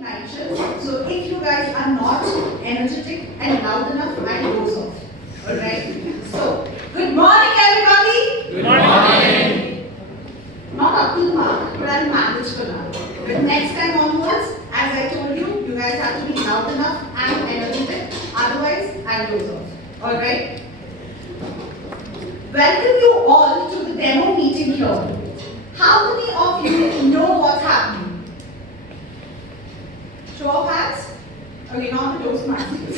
night shifts, so if you guys are not energetic and loud enough, I'll doze off. Alright? So, good morning everybody! Good morning! Not up to the mark, but I'll manage for now. But next time onwards, as I told you, you guys have to be loud enough and energetic, otherwise I'll doze off. Alright? Welcome you all to the demo meeting here. How many of you know what's happening? Show of hands? Okay, not the Toastmasters.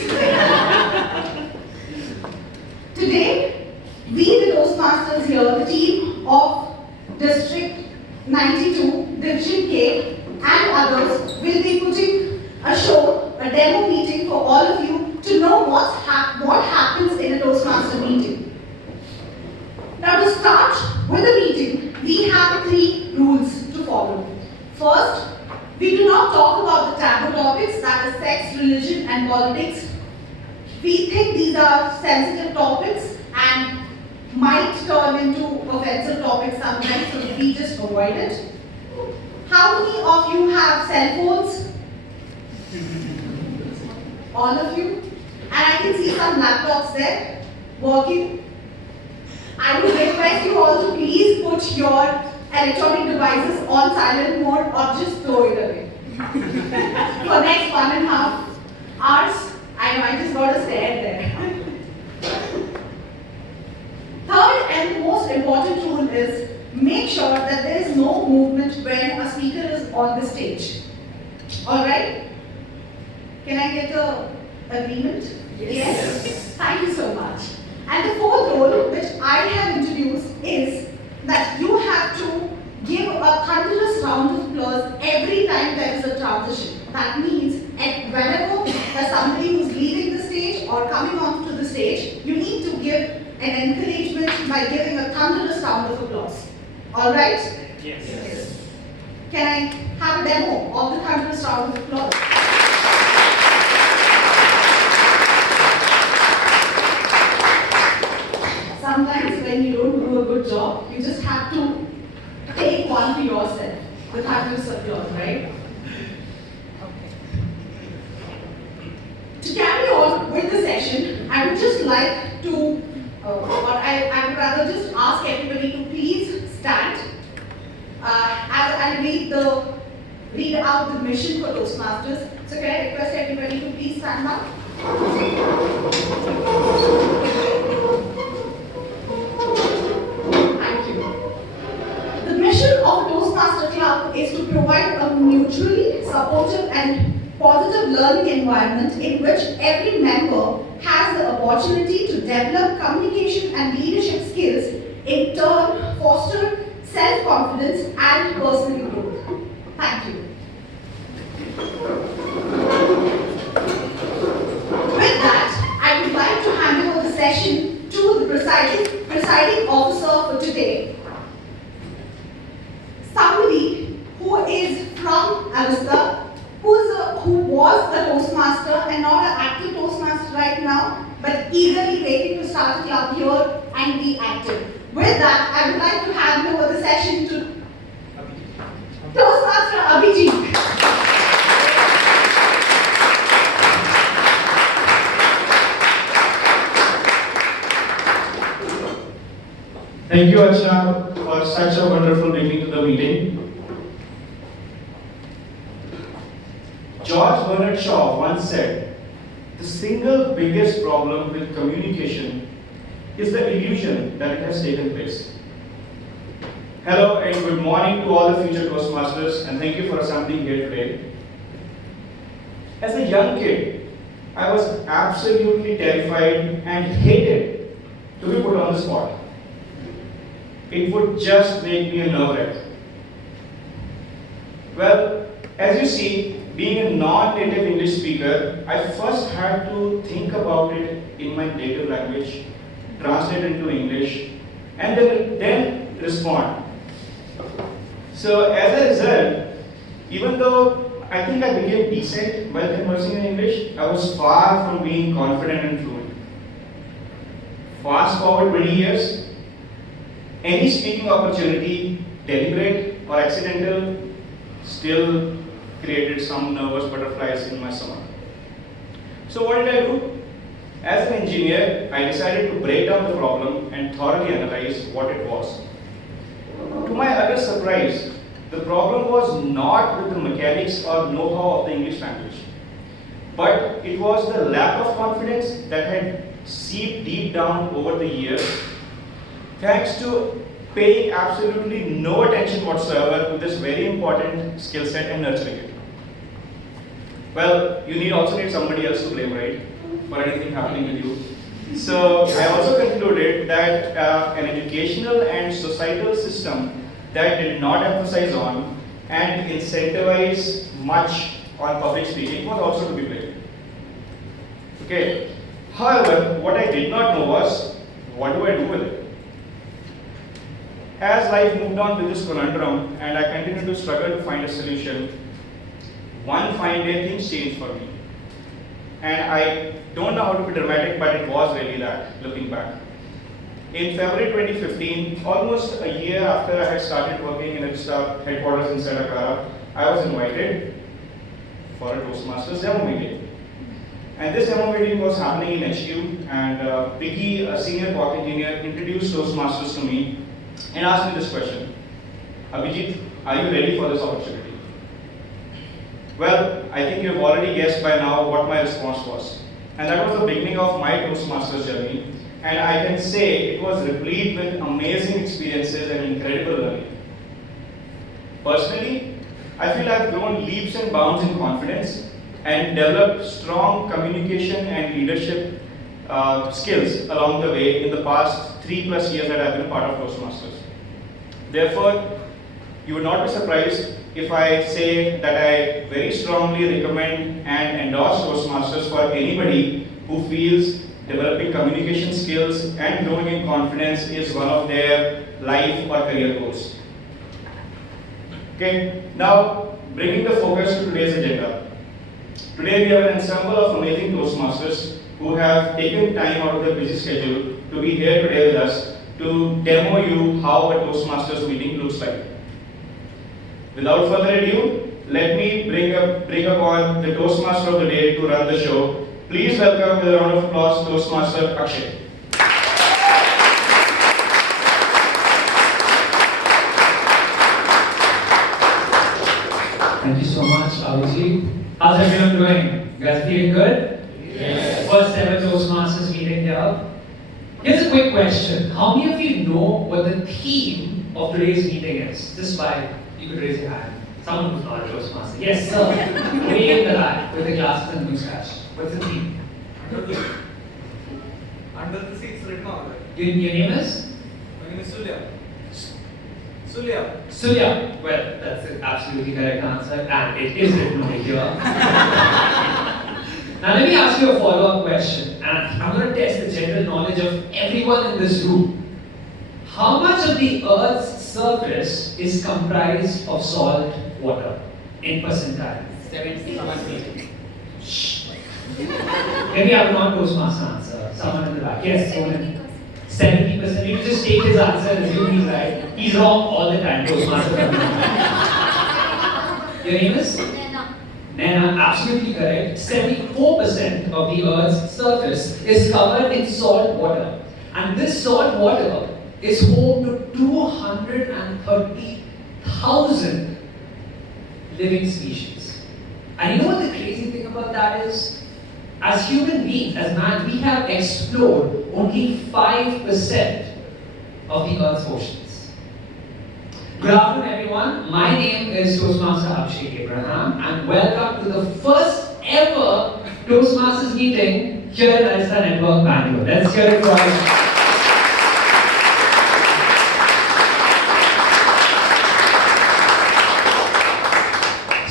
Today, we the Toastmasters here, the team of District 92, Division K and others will be putting a show, a demo meeting for all of you to know what happens in a Toastmaster meeting. Now to start with the meeting, we have 3 rules to follow. First, we do not talk about the taboo topics, that is sex, religion and politics. We think these are sensitive topics and might turn into offensive topics sometimes, so we just avoid it. How many of you have cell phones? All of you? And I can see some laptops there working. I would request you all to please put your electronic devices on silent mode or just throw it away. For next 1.5 hours, I know I just got a stare there. Third and the most important rule is make sure that there is no movement when a speaker is on the stage. Alright? Can I get an agreement? Yes? Thank you so much. And the fourth rule, which I have introduced, is that you have to give a thunderous round of applause every time there is a transition. That means whenever there's somebody who's leaving the stage or coming onto the stage, you need to give an encouragement by giving a thunderous round of applause. Alright? Yes. Can I have a demo of the thunderous round of applause? Sometimes when you don't do a good job, you just have to take one for yourself. The thunderous applause, right? Okay. To carry on with the session, I would just like to, I would rather just ask everybody to please stand as I read out the mission for Toastmasters. So can I request everybody to please stand up? The mission of a Toastmaster Club is to provide a mutually supportive and positive learning environment in which every member has the opportunity to develop communication and leadership skills, in turn foster self-confidence and personal growth. Thank you. With that, I would like to hand over the session to the presiding officer for today. Somebody who is from Arista, who was a Toastmaster and not an active Toastmaster right now, but eagerly waiting to start a club here and be active. With that, I would like to hand over the session to Toastmaster Abhijit. Thank you, Archana, for such a wonderful beginning to the meeting. George Bernard Shaw once said, "The single biggest problem with communication is the illusion that it has taken place." Hello and good morning to all the future Toastmasters, and thank you for assembling here today. As a young kid, I was absolutely terrified and hated to be put on the spot. It would just make me a nerve-wreck. Well, as you see, being a non-native English speaker, I first had to think about it in my native language, translate into English, and then respond. So as a result, even though I think I became decent while conversing in English, I was far from being confident and fluent. Fast forward 20 years, any speaking opportunity, deliberate or accidental, still created some nervous butterflies in my stomach. So what did I do? As an engineer, I decided to break down the problem and thoroughly analyze what it was. To my utter surprise, the problem was not with the mechanics or know-how of the English language, but it was the lack of confidence that had seeped deep down over the years, thanks to paying absolutely no attention whatsoever to this very important skill set and nurturing it. Well, you also need somebody else to blame, right, for anything happening with you. So I also concluded that an educational and societal system that did not emphasize on and incentivize much on public speaking was also to be blamed. Okay. However, what I did not know was, what do I do with it? As life moved on with this conundrum and I continued to struggle to find a solution, one fine day things changed for me. And I don't know how to be dramatic, but it was really that, looking back. In February 2015, almost a year after I had started working in Arista headquarters in Santa, I was invited for a Toastmasters demo meeting. And this demo meeting was happening in HQ, and Vicky, a senior POC engineer, introduced Toastmasters to me and asked me this question: Abhijit, are you ready for this opportunity? Well, I think you've already guessed by now what my response was. And that was the beginning of my Toastmasters journey. And I can say it was replete with amazing experiences and incredible learning. Personally, I feel I've grown leaps and bounds in confidence and developed strong communication and leadership skills along the way in the past 3+ years that I've been part of Toastmasters. Therefore, you would not be surprised if I say that I very strongly recommend and endorse Toastmasters for anybody who feels developing communication skills and growing in confidence is one of their life or career goals. Okay, now bringing the focus to today's agenda. Today we have an ensemble of amazing Toastmasters who have taken time out of their busy schedule to be here today with us to demo you how a Toastmasters meeting looks like. Without further ado, let me bring upon the Toastmaster of the day to run the show. Please welcome with a round of applause Toastmaster Akshay. Thank you so much, Abhijit. How's everyone doing? You guys feeling good? Yes. First ever Toastmasters meeting here. Here's a quick question. How many of you know what the theme of today's meeting is? Just by, you could raise your hand. Someone who's not a Toastmaster. Yes, sir. Way in the back with the glasses and mustache. What's the theme? Under the seats written on it. Your name is? My name is Surya. Surya. Surya. Well, that's an absolutely correct answer, and it is written over here. Now let me ask you a follow-up question, and I'm going to test the general knowledge of everyone in this room. How much of the Earth's surface is comprised of salt water in percentile? 71%. Shh. Maybe I will not Toastmaster answer. Someone in the back. Yes, go ahead. 70%. You just take his answer and assume he's right. He's wrong all the time. Toastmaster. Your name is? Nana, absolutely correct. 74% of the Earth's surface is covered in salt water. And this salt water is home to 230,000 living species. And you know what the crazy thing about that is? As human beings, as man, we have explored only 5% of the Earth's oceans. Good afternoon, everyone. My name is Toastmaster Abhishek Abraham, and welcome to the first ever Toastmasters meeting here at Arista Network, Bengaluru. Let's hear it for us.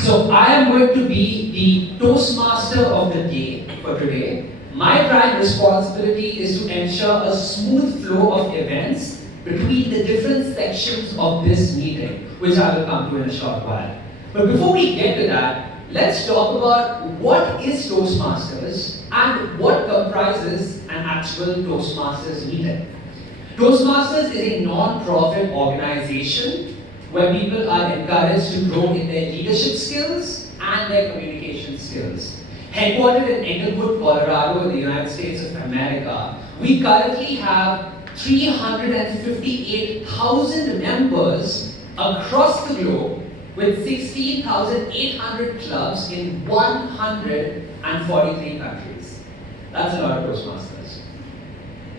So I am going to be the Toastmaster of the day for today. My prime responsibility is to ensure a smooth flow of events between the different sections of this meeting, which I will come to in a short while. But before we get to that, let's talk about what is Toastmasters and what comprises an actual Toastmasters meeting. Toastmasters is a non-profit organization where people are encouraged to grow in their leadership skills and their communication skills. Headquartered in Englewood, Colorado, in the United States of America, we currently have 358,000 members across the globe with 16,800 clubs in 143 countries. That's a lot of Toastmasters.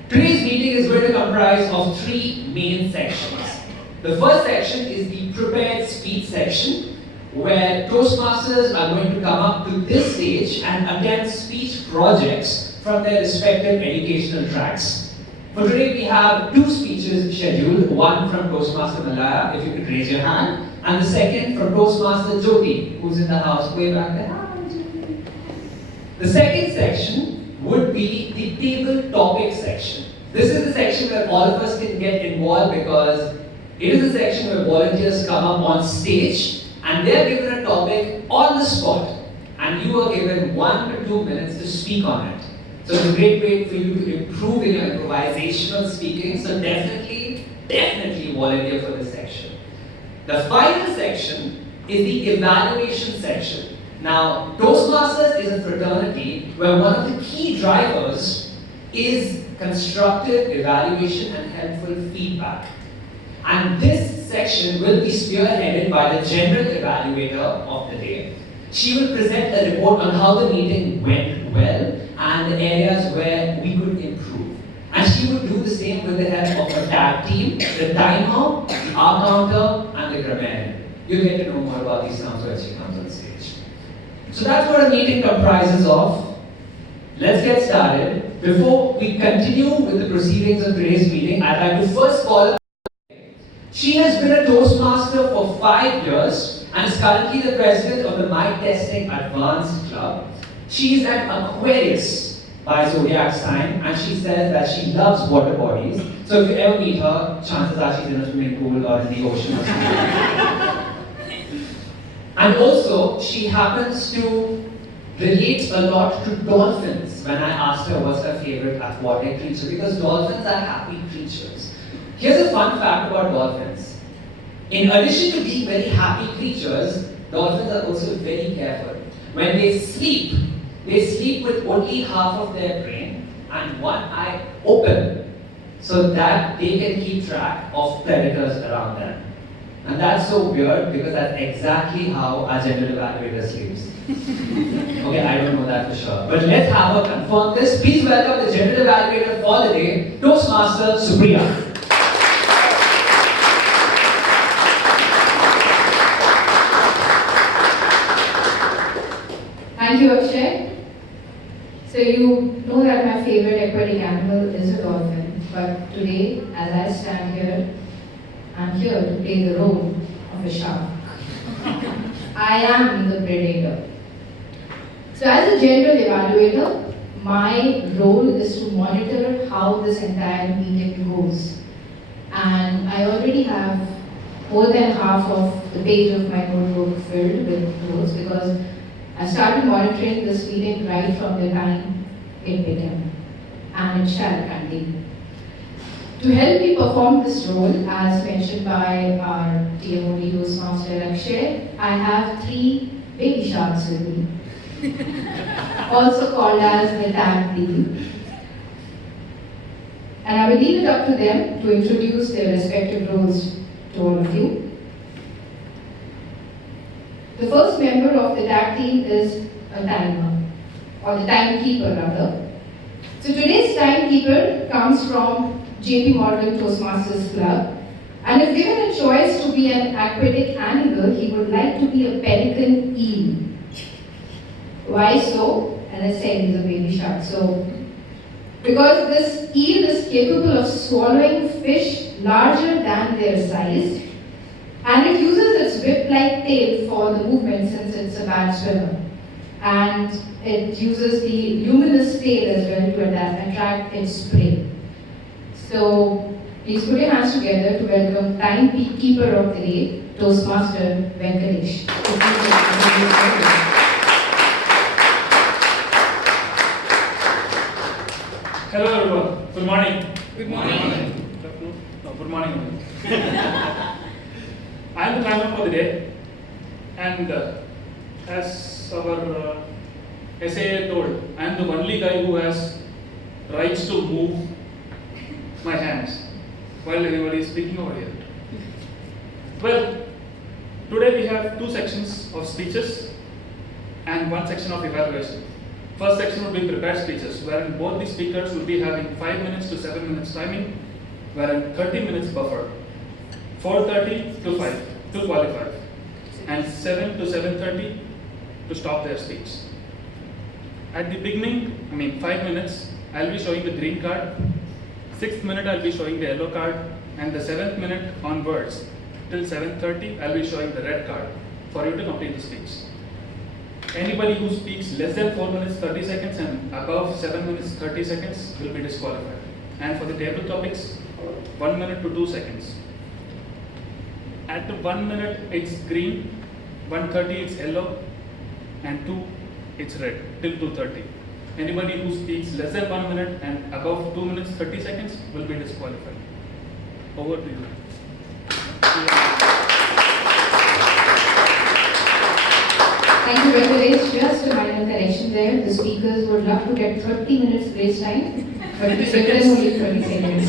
Today's meeting is going to comprise of 3 main sections. The first section is the prepared speech section, where Toastmasters are going to come up to this stage and attempt speech projects from their respective educational tracks. For today, we have 2 speeches scheduled, one from Toastmaster Malaya, if you could raise your hand, and the second from Toastmaster Jyoti, who's in the house way back there. The second section would be the table topic section. This is the section where all of us can get involved because it is a section where volunteers come up on stage and they are given a topic on the spot, and you are given 1 to 2 minutes to speak on it. So it's a great way for you to improve in your improvisational speaking. So definitely volunteer for this section. The final section is the evaluation section. Now, Toastmasters is a fraternity where one of the key drivers is constructive evaluation and helpful feedback. And this section will be spearheaded by the general evaluator of the day. She will present a report on how the meeting went well and the areas where we could improve. And she would do the same with the help of a tag team, the timer, the R counter, and the grammarian. You'll get to know more about these terms when she comes on stage. So that's what a meeting comprises of. Let's get started. Before we continue with the proceedings of today's meeting, I'd like to first call. She has been a Toastmaster for 5 years and is currently the president of the Mic Testing Advanced Club. She is an Aquarius by zodiac sign, and she says that she loves water bodies. So if you ever meet her, chances are she's in a swimming pool or in the ocean or something. And also, she happens to relate a lot to dolphins when I asked her what's her favorite aquatic creature, because dolphins are happy creatures. Here's a fun fact about dolphins. In addition to being very happy creatures, dolphins are also very careful. When they sleep with only half of their brain and one eye open so that they can keep track of predators around them. And that's so weird because that's exactly how our general evaluator sleeps. Okay, I don't know that for sure. But let's have her confirm this. Please welcome the general evaluator for the day, Toastmaster Supriya. Thank you, Akshay. So you know that my favorite aquatic animal is a dolphin. But today, as I stand here, I'm here to play the role of a shark. I am the predator. So as a general evaluator, my role is to monitor how this entire meeting goes. And I already have more than half of the page of my notebook filled with notes because I started monitoring this meeting right from the time it began, and it shall continue. To help me perform this role, as mentioned by our Demo Meeting of Toastmasters Akshay, I have 3 baby sharks with me, also called as the tag team. And I will leave it up to them to introduce their respective roles to all of you. The first member of the tag team is a timer, or the timekeeper rather. So today's timekeeper comes from JP Morgan Toastmasters Club, and if given a choice to be an aquatic animal, he would like to be a pelican eel. Why so? As I said, he's a baby shark. So, because this eel is capable of swallowing fish larger than their size, and it uses its whip-like tail for the movement since it's a bad swimmer. And it uses the luminous tail as well to attract its prey. So, please put your hands together to welcome Timekeeper of the Day, Toastmaster Venkatesh. Hello everyone. Good morning. Good morning. No, good morning. I am the timer for the day, and as SAA told, I am the only guy who has rights to move my hands while everybody is speaking over here. Well, today we have two sections of speeches and one section of evaluation. First section will be prepared speeches, wherein both the speakers will be having 5 minutes to 7 minutes timing, wherein 30 minutes buffer, 4:30 to 5 to qualify, and 7 to 7:30 to stop their speech. At the beginning, 5 minutes, I'll be showing the green card, 6th minute I'll be showing the yellow card, and the 7th minute onwards till 7:30 I'll be showing the red card for you to complete the speech. Anybody who speaks less than 4 minutes 30 seconds and above 7 minutes 30 seconds will be disqualified. And for the table topics, 1 minute to 2 seconds. At 1 minute it's green, 1:30 it's yellow, and 2 it's red till 2:30. Anybody who speaks less than 1 minute and above 2 minutes 30 seconds will be disqualified. Over to you. Thank you very much. Just a minor correction there. The speakers would love to get 30 minutes grace time, but we give them only 30 seconds.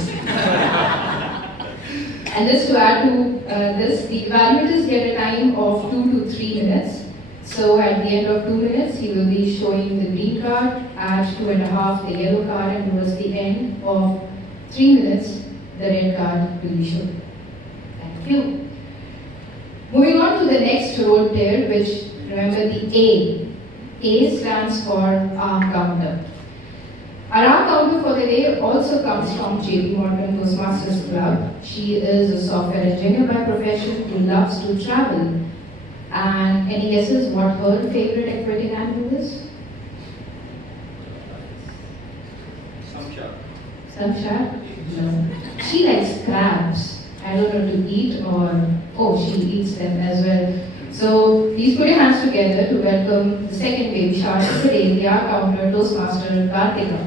And just to add to this, the evaluators get a time of 2 to 3 minutes. So at the end of 2 minutes, he will be showing the green card, at 2.5 the yellow card, and towards the end of 3 minutes, the red card will be shown. Thank you. Moving on to the next role there, which remember the A. A stands for arm counter. Our arm counter for the day also comes from JP Morgan Toastmasters Club. She is a software engineer by profession who loves to travel. And any guesses what her favorite aquatic animal is? Some shark. Some shark? No. She likes crabs. I don't know to eat or, she eats them as well. So please put your hands together to welcome the second baby shark of the day, the art counter Toastmaster Kartika.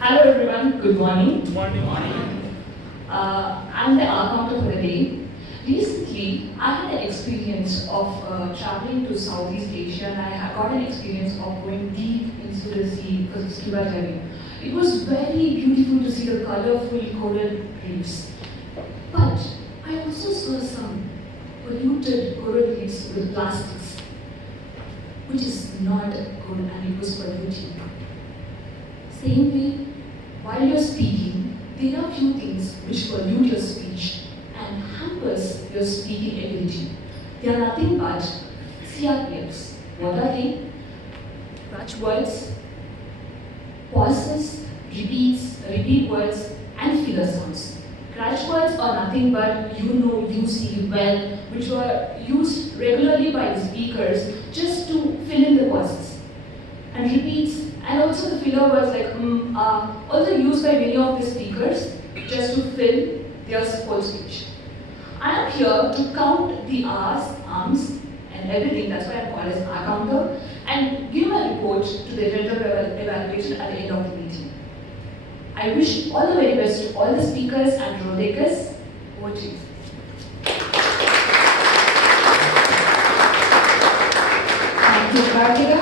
Hello everyone, good morning. Good morning. I'm the art counter for the day. Recently, I had an experience of traveling to Southeast Asia, and I got an experience of going deep into the sea because of scuba diving. It was very beautiful to see the colorful coral reefs. But I also saw some polluted coral reefs with plastics, which is not good, and it was polluting. Same way, while you're speaking, there are few things which pollute your speech and hampers your speaking ability. They are nothing but CRPFs. What are they? Catchwords, pauses, repeat words, and filler sounds. Catchwords are nothing but you see, well, which were used regularly by the speakers just to fill in the pauses. And repeats, and also the filler words like are also used by many of the speakers just to fill their whole speech. I am here to count the R's, arms, and everything. That's why I'm called as R counter, and give my report to the general evaluation at the end of the meeting. I wish all the very best to all the speakers and role takers. Over to you. Thank you, Kartika.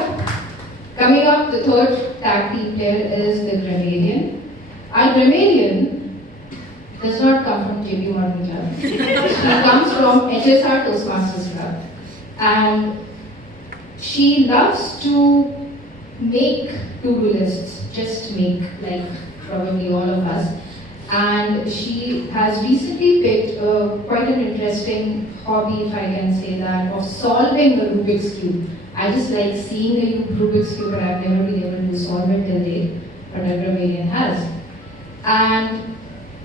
Coming up, the third tag team player is the grammarian. Our grammarian does not come from JP Morgan Club. She comes from HSR Toastmasters Club. And she loves to make to-do lists, just make, like probably all of us. And she has recently picked quite an interesting hobby, if I can say that, of solving a Rubik's Cube. I just like seeing a Rubik's Cube, but I've never been able to solve it till date, but a grammarian has. And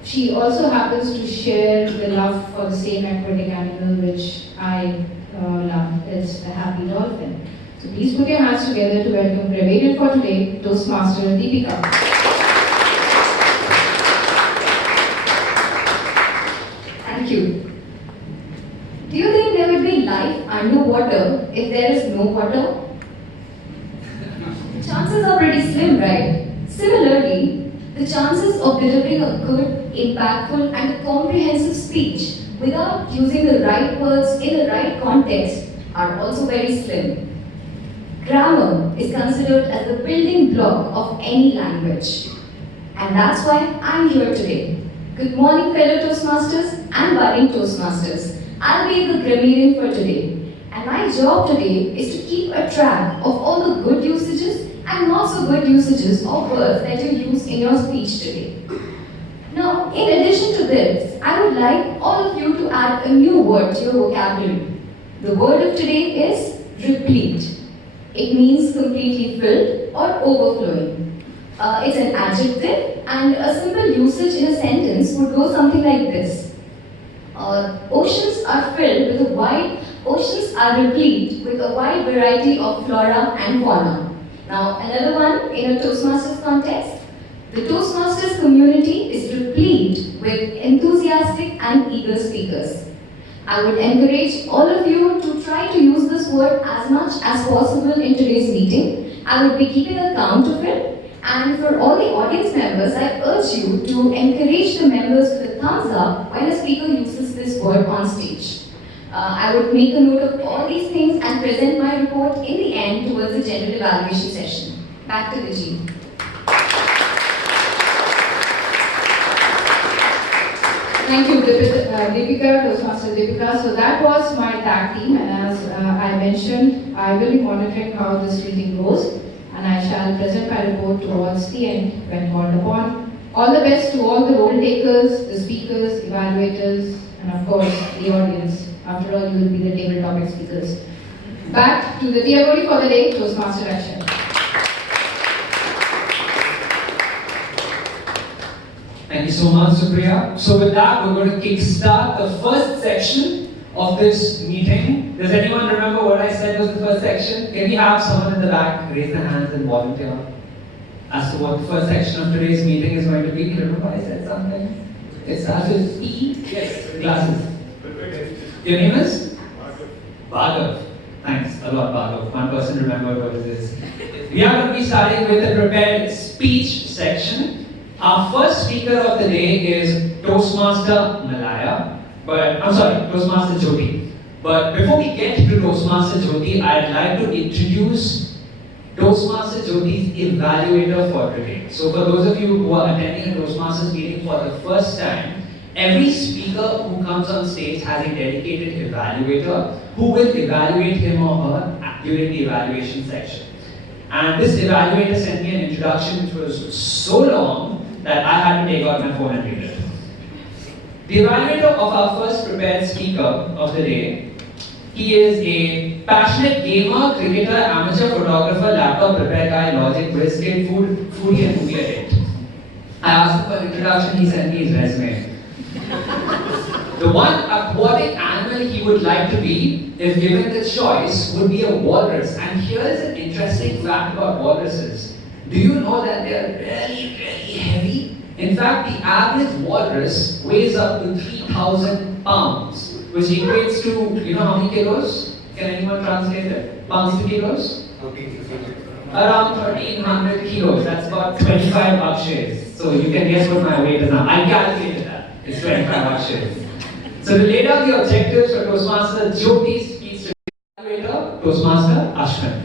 she also happens to share the love for the same aquatic animal which I love. It's a happy dolphin. So please put your hands together to welcome grammarian for today, Toastmaster Deepika. Thank you. Do you think there will be life underwater if there is no water? The chances are pretty slim, right? Similarly, the chances of delivering a good, impactful, and comprehensive speech without using the right words in the right context are also very slim. Grammar is considered as the building block of any language. And that's why I'm here today. Good morning, fellow Toastmasters and budding Toastmasters. I'll be the grammarian for today. And my job today is to keep a track of all the good usages and not so good usages of words that you use in your speech today. Now, in addition to this, I would like all of you to add a new word to your vocabulary. The word of today is replete. It means completely filled or overflowing. It's an adjective, and a simple usage in a sentence would go something like this. Oceans are replete with a wide variety of flora and fauna. Now, another one in a Toastmasters context. The Toastmasters community is replete with enthusiastic and eager speakers. I would encourage all of you to try to use this word as much as possible in today's meeting. I would be keeping a count of it. And for all the audience members, I urge you to encourage the members with a thumbs up when a speaker uses this word on stage. I would make a note of all these things and present my report in the end towards the general evaluation session. Back to the G. Thank you, Deepika, Toastmaster Deepika. So that was my tag team, and as I mentioned, I will be monitoring how this meeting goes, and I shall present my report towards the end when called upon. All the best to all the role takers, the speakers, evaluators, and of course the audience. After all, you will be the table topic speakers. Back to the TMOD for the day, Toastmaster action. Thank you so much, Supriya. So with that, we're going to kickstart the first section of this meeting. Does anyone remember what I said was the first section? Can we have someone in the back raise their hands and volunteer as to what the first section of today's meeting is going to be? Remember I said something? It starts with E? Yes, glasses. Your name is? Bhargav. Thanks a lot, Bhargav. One person remembered what it is. We are going to be starting with the prepared speech section. Our first speaker of the day is Toastmaster Toastmaster Jyoti. But before we get to Toastmaster Jyoti, I'd like to introduce Toastmaster Jyoti's evaluator for today. So for those of you who are attending a Toastmasters meeting for the first time, every speaker who comes on stage has a dedicated evaluator who will evaluate him or her during the evaluation section. And this evaluator sent me an introduction which was so long that I had to take out my phone and read it. The evaluator of our first prepared speaker of the day, he is a passionate gamer, cricketer, amateur photographer, laptop repair guy, logic, whiz kid, foodie and movie addict. I asked him for an introduction, he sent me his resume. The one aquatic animal he would like to be, if given the choice, would be a walrus. And here is an interesting fact about walruses. Do you know that they are really heavy? In fact, the average walrus weighs up to 3,000 pounds, which equates to, you know how many kilos? Can anyone translate it? Pounds to kilos? Around 1,300 kilos. That's about 25 akshays. So you can guess what my weight is now. I calculated that. It's 25 akshays. So to lay down the objectives for Toastmaster Jyoti's speech evaluator, Toastmaster Ashwin.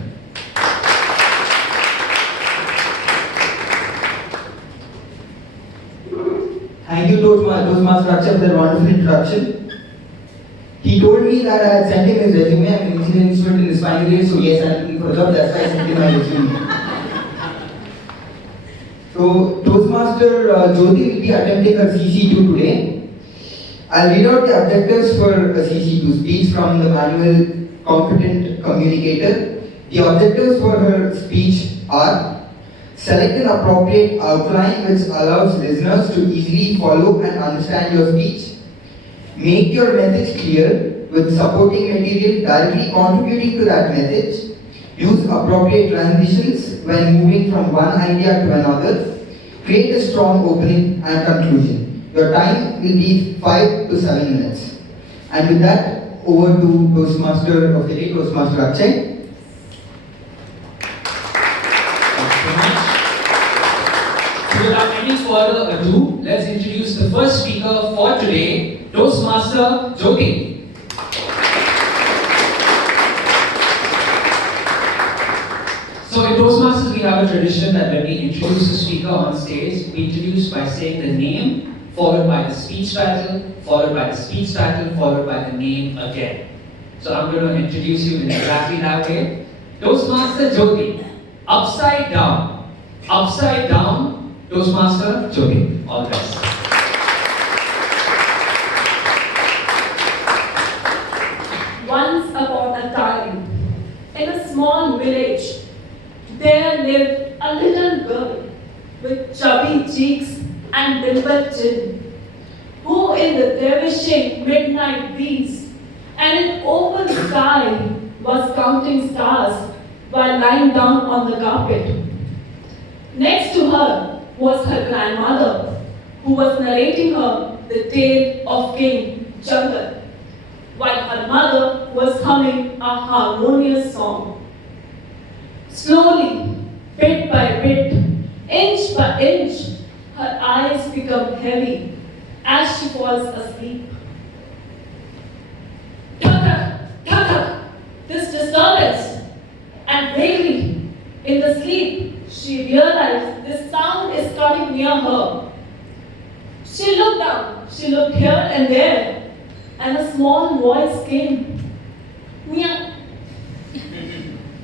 Thank you, Toastmaster Akshay, for that wonderful introduction. He told me that I had sent him his resume. I'm an engineering student in his final year, so yes, I'm looking for a job. That's why I sent him my resume. So, Toastmaster Jyoti will be attempting her CC2 today. I'll read out the objectives for a CC2 speech from the manual Competent Communicator. The objectives for her speech are: select an appropriate outline which allows listeners to easily follow and understand your speech. Make your message clear with supporting material directly contributing to that message. Use appropriate transitions when moving from one idea to another. Create a strong opening and conclusion. Your time will be 5 to 7 minutes. And with that, over to Toastmaster of the day, Toastmaster Akshay. Without any further ado, let's introduce the first speaker for today, Toastmaster Jyoti. So in Toastmasters, we have a tradition that when we introduce a speaker on stage, we introduce by saying the name, followed by the speech title, followed by the speech title, followed by the name again. So I'm going to introduce you in exactly that way. Toastmaster Jyoti, upside down, Toastmaster Jyoti. All the best. Once upon a time, in a small village, there lived a little girl with chubby cheeks and dimpled chin, who in the ravishing midnight breeze and in open sky was counting stars while lying down on the carpet. Next to her was her grandmother, who was narrating her the tale of King Jungle, while her mother was humming a harmonious song. Slowly, bit by bit, inch by inch, her eyes become heavy as she falls asleep. Thak, this disturbance, and vaguely, in the sleep, she realized this sound is coming near her. She looked down, she looked here and there, and a small voice came. Meow.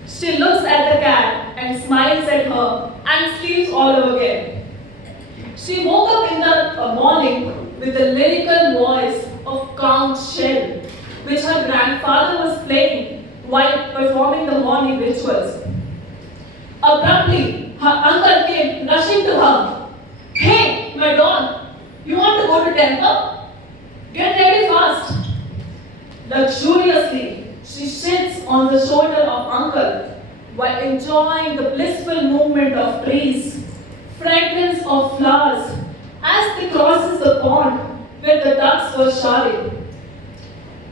She looks at the cat and smiles at her and sleeps all over again. She woke up in the morning with the lyrical voice of Count Shell, which her grandfather was playing while performing the morning rituals. Abruptly, her uncle came rushing to her. Hey, my doll, you want to go to temple? Get ready fast. Luxuriously, she sits on the shoulder of uncle while enjoying the blissful movement of trees, fragrance of flowers as they crosses the pond where the ducks were showering.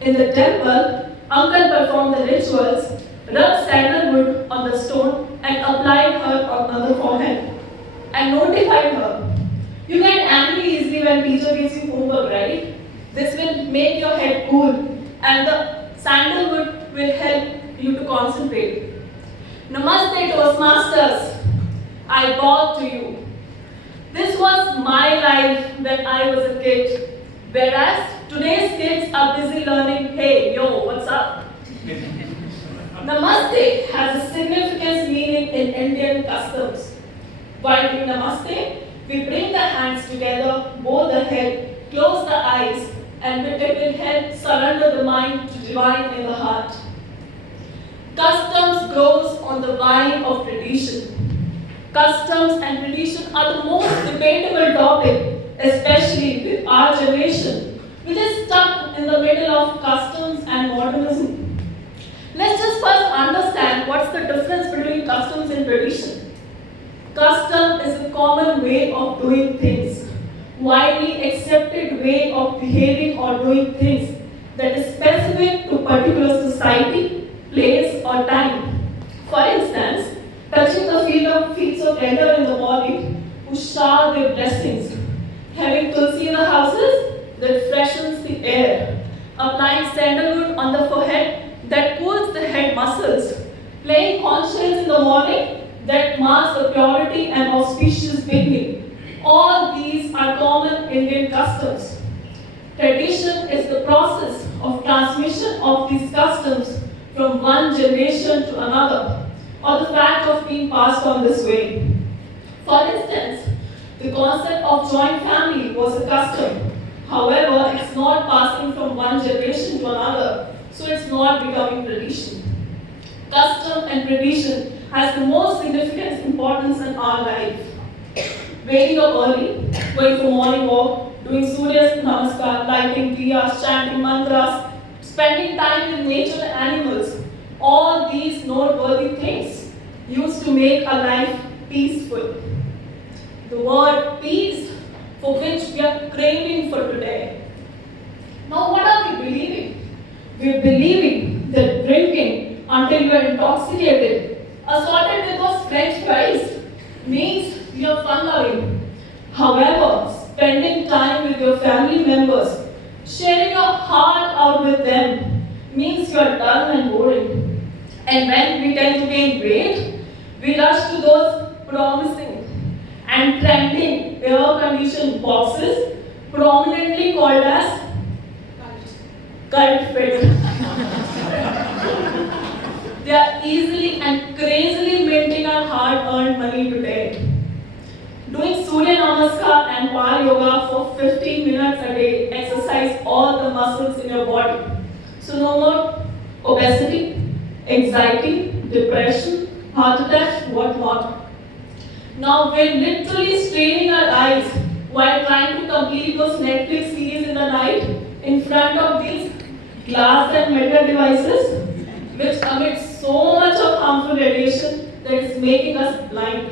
In the temple, uncle performed the rituals, rubbed sandalwood on the stone and applied her on the forehead and notified her. You get angry easily when teacher gives you homework, right? This will make your head cool and the sandalwood will help you to concentrate. Namaste Toastmasters, I bow to you. This was my life when I was a kid, whereas today's kids are busy learning, hey, yo, what's up? Namaste has a significant meaning in Indian customs. While doing Namaste, we bring the hands together, bow the head, close the eyes, and it will help surrender the mind to divine in the heart. Customs grows on the vine of tradition. Customs and tradition are the most debatable topic, especially with our generation, which is stuck in the middle of customs and modernism. Let's just first understand what's the difference between customs and tradition. Custom is a common way of doing things, widely accepted way of behaving or doing things that is specific to particular society, place or time. For instance, touching the feet of elder in the morning who shower their blessings, having tulsi in the houses that freshens the air, applying sandalwood on the forehead that cools the head muscles, playing conch shells in the morning that marks the purity and auspicious beginning. All these are common Indian customs. Tradition is the process of transmission of these customs from one generation to another, or the fact of being passed on this way. For instance, the concept of joint family was a custom. However, it's not passing from one generation to another, so it's not becoming tradition. Custom and tradition has the most significant importance in our life. Waking up early, going for morning walk, doing Surya Namaskar, lighting diyas, chanting mantras, spending time with nature and animals, all these noteworthy things used to make our life peaceful. The word peace, for which we are craving for today. Now what are we believing? We're believing that drinking until you are intoxicated, assorted with those French fries, means you are fun-loving. However, spending time with your family members, Sharing your heart out with them means you are dull and boring. And when we tend to gain weight, we rush to those promising and trending air-conditioned boxes, prominently called as cult fit. They are easily and crazily minting our hard-earned money today. Doing Surya Namaskar and Par Yoga for 15 minutes a day exercise all the muscles in your body. So no more obesity, anxiety, depression, heart attack, whatnot. Now we're literally straining our eyes while trying to complete those Netflix series in the night in front of these glass and metal devices which emit so much of harmful radiation that it's making us blind.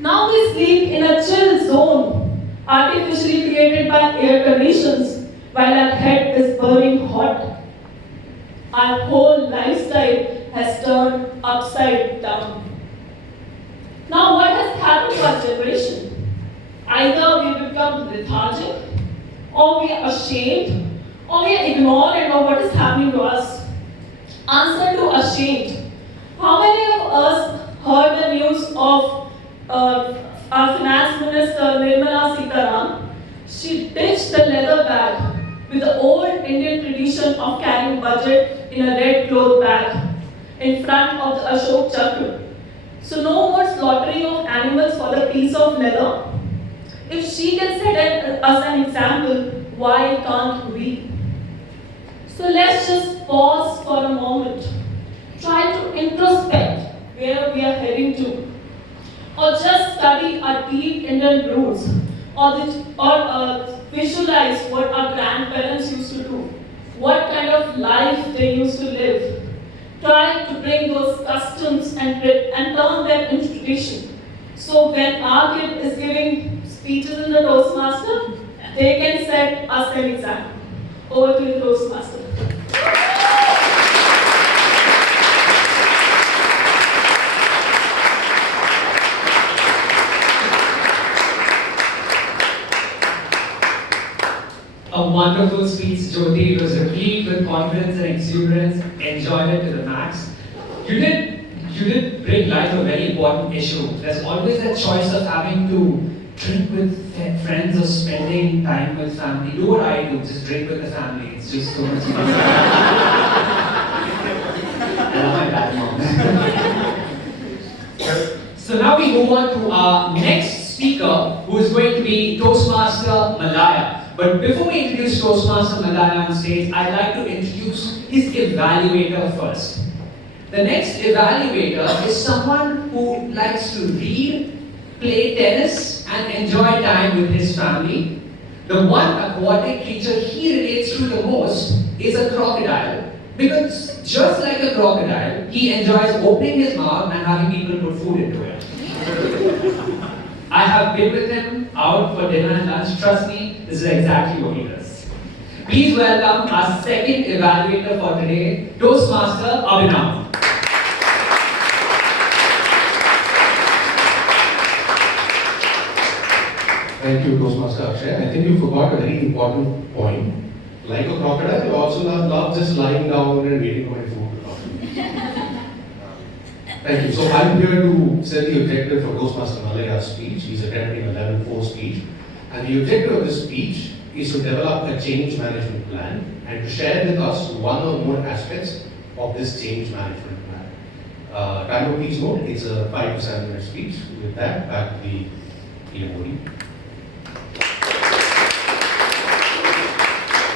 Now we sleep in a chill zone artificially created by air conditions while our head is burning hot. Our whole lifestyle has turned upside down. Now what has happened to our generation? Either we become lethargic, or we are ashamed, or we are ignorant of what is happening to us. Answer to ashamed. How many of us heard the news of our finance minister Nirmala Sitaram? She ditched the leather bag with the old Indian tradition of carrying budget in a red cloth bag in front of the Ashok Chakra. So no more slaughtering of animals for the piece of leather. If she can set us an example, why can't we? So let's just pause for a moment. Try to introspect where we are heading to. Or just study our deep Indian roots. Or visualize what our grandparents used to do. What kind of life they used to live. Try to bring those customs and turn them into tradition. So when our kid is giving speeches in the Toastmaster, they can set us an example. Over to the Toastmaster. A wonderful speech, Jyoti. It was replete with confidence and exuberance. Enjoyed it to the max. You did bring life a very important issue. There's always that choice of having to drink with friends or spending time with family. Do what I do, just drink with the family. It's just so much easier. I love my dad, mom. So now we move on to our next speaker, who is going to be Toastmaster Malaya. But before we introduce Toastmaster Malaya on stage, I'd like to introduce his evaluator first. The next evaluator is someone who likes to read, play tennis, and enjoy time with his family. The one aquatic creature he relates to the most is a crocodile. Because just like a crocodile, he enjoys opening his mouth and having people put food into it. I have been with him out for dinner and lunch. Trust me, this is exactly what he does. Please welcome our second evaluator for today, Toastmaster Abhinav. Thank you, Toastmaster Akshay. I think you forgot a very important point. Like a crocodile, I also love just lying down and waiting for my food to come. Thank you. So I'm here to set the objective for Toastmaster Malaya's speech. He's attempting a level 4 speech. And the objective of this speech is to develop a change management plan and to share with us one or more aspects of this change management plan. Time of please note, it's a 5 to 7 minute speech. With that, back to the PMOD.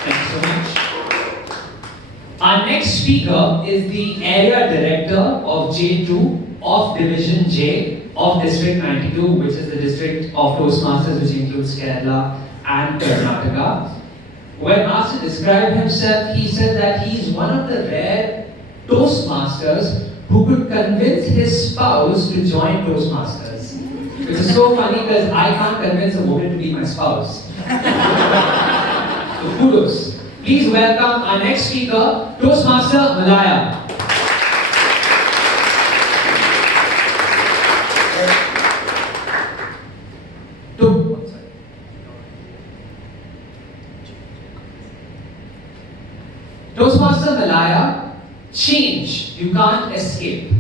Thank you so much. Our next speaker is the Area Director of J2 of Division J of District 92, which is the district of Toastmasters, which includes Kerala and Karnataka. When asked to describe himself, he said that he is one of the rare Toastmasters who could convince his spouse to join Toastmasters. Which is so funny because I can't convince a woman to be my spouse. So kudos. Please welcome our next speaker, Toastmaster Malaya. Toastmaster Malaya, change, you can't escape.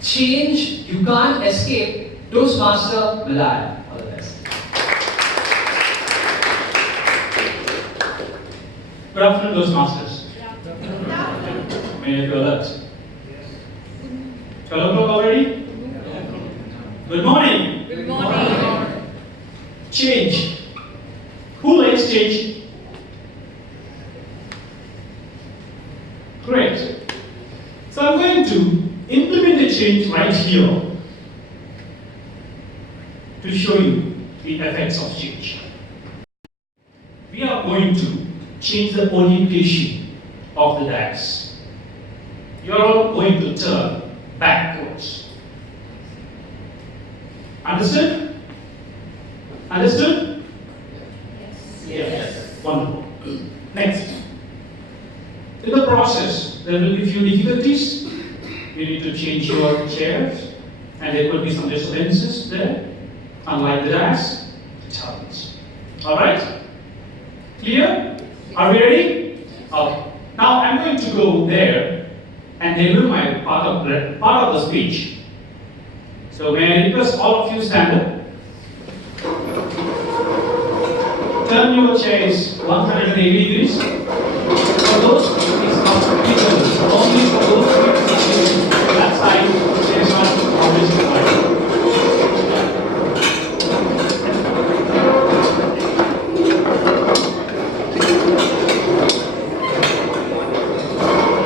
Change, you can't escape. Toastmaster Malaya. All the best. Good afternoon, Toastmasters. May I be alert? 12 o'clock already? Good morning. Good morning. Change. Who likes change? Great. So I'm going to implement the change right here to show you the effects of change. We are going to change the orientation of the dice. You are all going to turn backwards. Understood? Understood? Yes. Wonderful. Next. In the process, there will be few difficulties. You need to change your chairs, and there could be some disturbances there. Unlike the dice, it happens. Alright? Clear? Are we ready? Okay. Now I'm going to go there and deliver my part of the speech. So may I request all of you stand up? Turn your chairs 180 degrees. For those please comfortable, only for those people that side, there is not always required.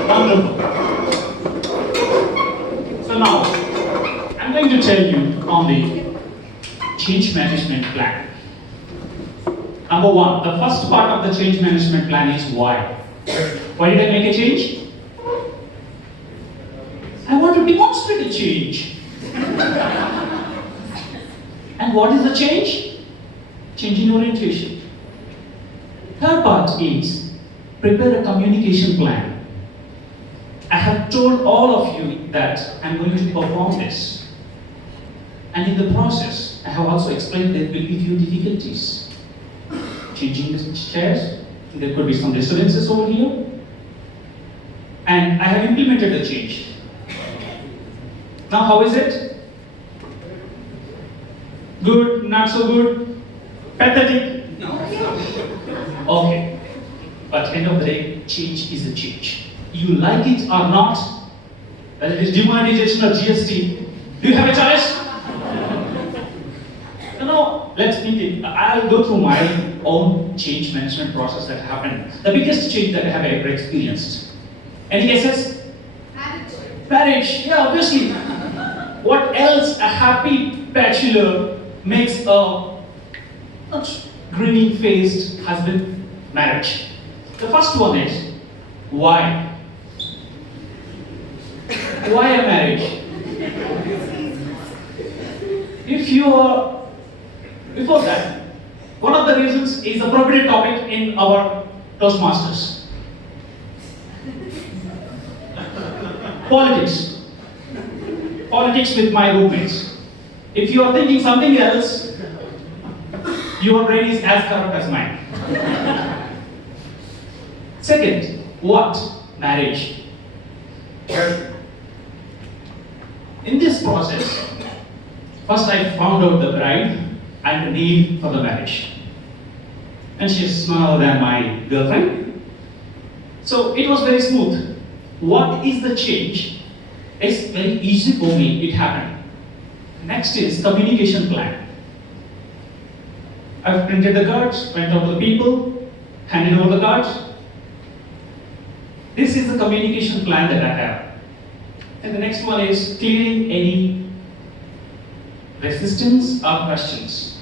Wonderful. So now, I'm going to tell you on the change management plan. Number one, the first part of the change management plan is why. Why did I make a change? I want to demonstrate a change. And what is the change? Change in orientation. Third part is prepare a communication plan. I have told all of you that I'm going to perform this. And in the process, I have also explained there will be few difficulties. Changing the chairs, there could be some disturbances over here. And I have implemented the change. Now how is it? Good, not so good? Pathetic? No. Okay. But end of the day, change is a change. You like it or not, whether it is demonetization or GST, do you have a choice? No, let's think it. I'll go through my own change management process that happened. The biggest change that I have ever experienced. Any guesses? Marriage. Yeah, obviously. What else a happy bachelor makes a not grinning faced husband? Marriage. The first one is why? Why a marriage? If you are before that, one of the reasons is appropriate topic in our Toastmasters. Politics. Politics with my roommates. If you are thinking something else, your brain is as corrupt as mine. Second, what? Marriage. In this process, first I found out the bride and the need for the marriage. And she is none other than my girlfriend. So it was very smooth. What is the change? It's very easy for me, it happened. Next is communication plan. I've printed the cards, went out to the people, handed over the cards. This is the communication plan that I have. And the next one is clearing any resistance or questions.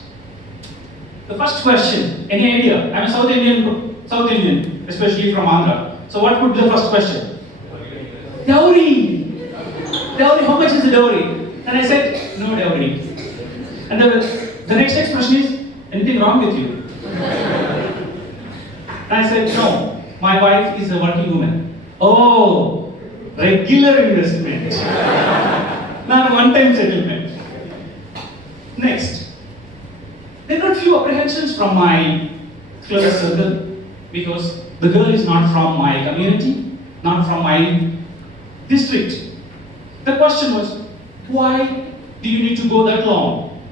The first question, any idea? I'm a South Indian, especially from Andhra. So what would be the first question? Dowry. Dowry, how much is the dowry? And I said, no dowry. And the next expression is, anything wrong with you? And I said, no, my wife is a working woman. Oh, regular investment. Not a one-time settlement. Next. There are a few apprehensions from my close circle because the girl is not from my community not from my district. The question was, why do you need to go that long?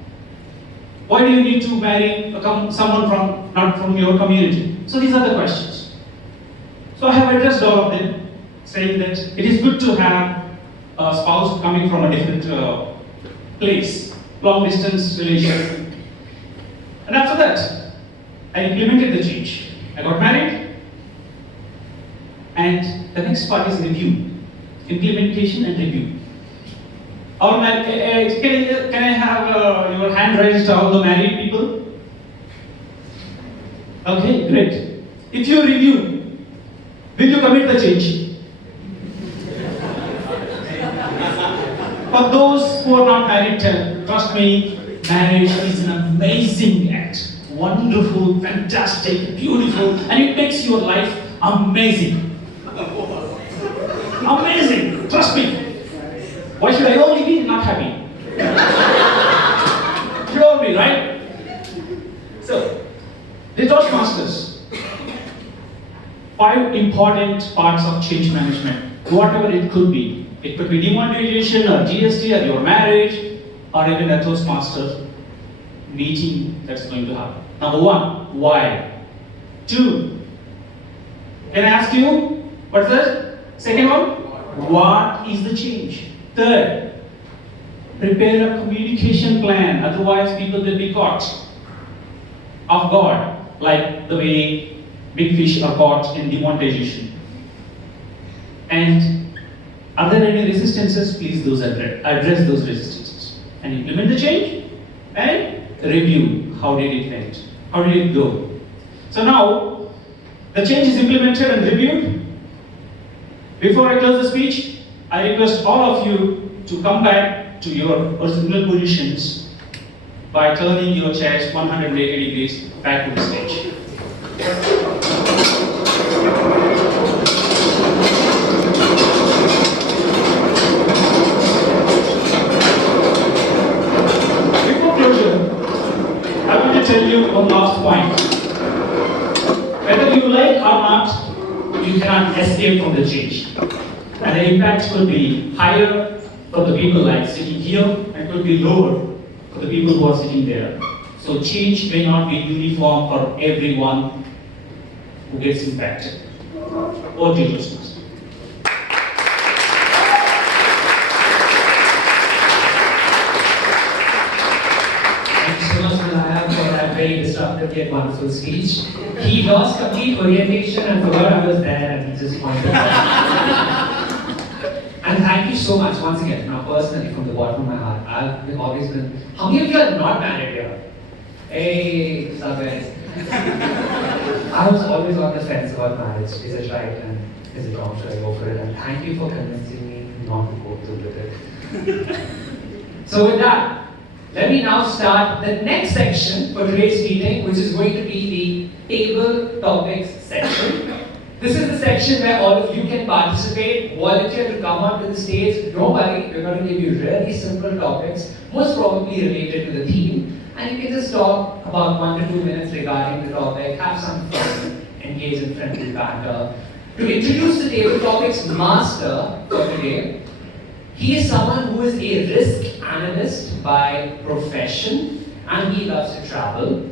Why do you need to marry someone not from your community? So these are the questions. So I have addressed all of them, saying that it is good to have a spouse coming from a different place, long distance relation. And after that, I implemented the change. I got married, and the next part is review, implementation and review. All can I have your hand raised, all the married people? Okay, great. If you review, will you commit the change? For those who are not married, trust me, marriage is an amazing act. Wonderful, fantastic, beautiful, and it makes your life amazing. Amazing, trust me. Why should I only be not happy? Should all be, right? So, the Toastmasters. 5 important parts of change management, whatever it could be. It could be demonetization or GST or your marriage or even a Toastmaster meeting that's going to happen. Number 1, why? 2, can I ask you, what's that? Second one, what is the change? Third, prepare a communication plan, otherwise people will be caught off guard, like the way big fish are caught in demonetization. And are there any resistances? Please address those resistances and implement the change and review how did it went, how did it go. So now the change is implemented and reviewed. Before I close the speech, I request all of you to come back to your original positions by turning your chairs 180 degrees back to the stage. Before closure, I want to tell you one last point. Whether you like or not, you cannot escape from the change. And the impact will be higher for the people like sitting here and could be lower for the people who are sitting there. So change may not be uniform for everyone who gets impacted. Over to you, listeners. Thank you so much, Malaya, for that very disruptive yet wonderful speech. He lost complete orientation and forgot I was there and he just pointed out. And thank you so much once again, now personally from the bottom of my heart. I've always been. How many of you are not married here? Hey, what's up, guys? I was always on the fence about marriage. Is it right and is it wrong? Should I go for it? And thank you for convincing me not to go through with it. So with that, let me now start the next section for today's meeting, which is going to be the table topics section. This is the section where all of you can participate, volunteer to come onto the stage. Don't worry, we're going to give you really simple topics, most probably related to the theme. And you can just talk about 1 to 2 minutes regarding the topic, have some fun, engage in friendly banter. To introduce the table topics master for today, he is someone who is a risk analyst by profession and he loves to travel.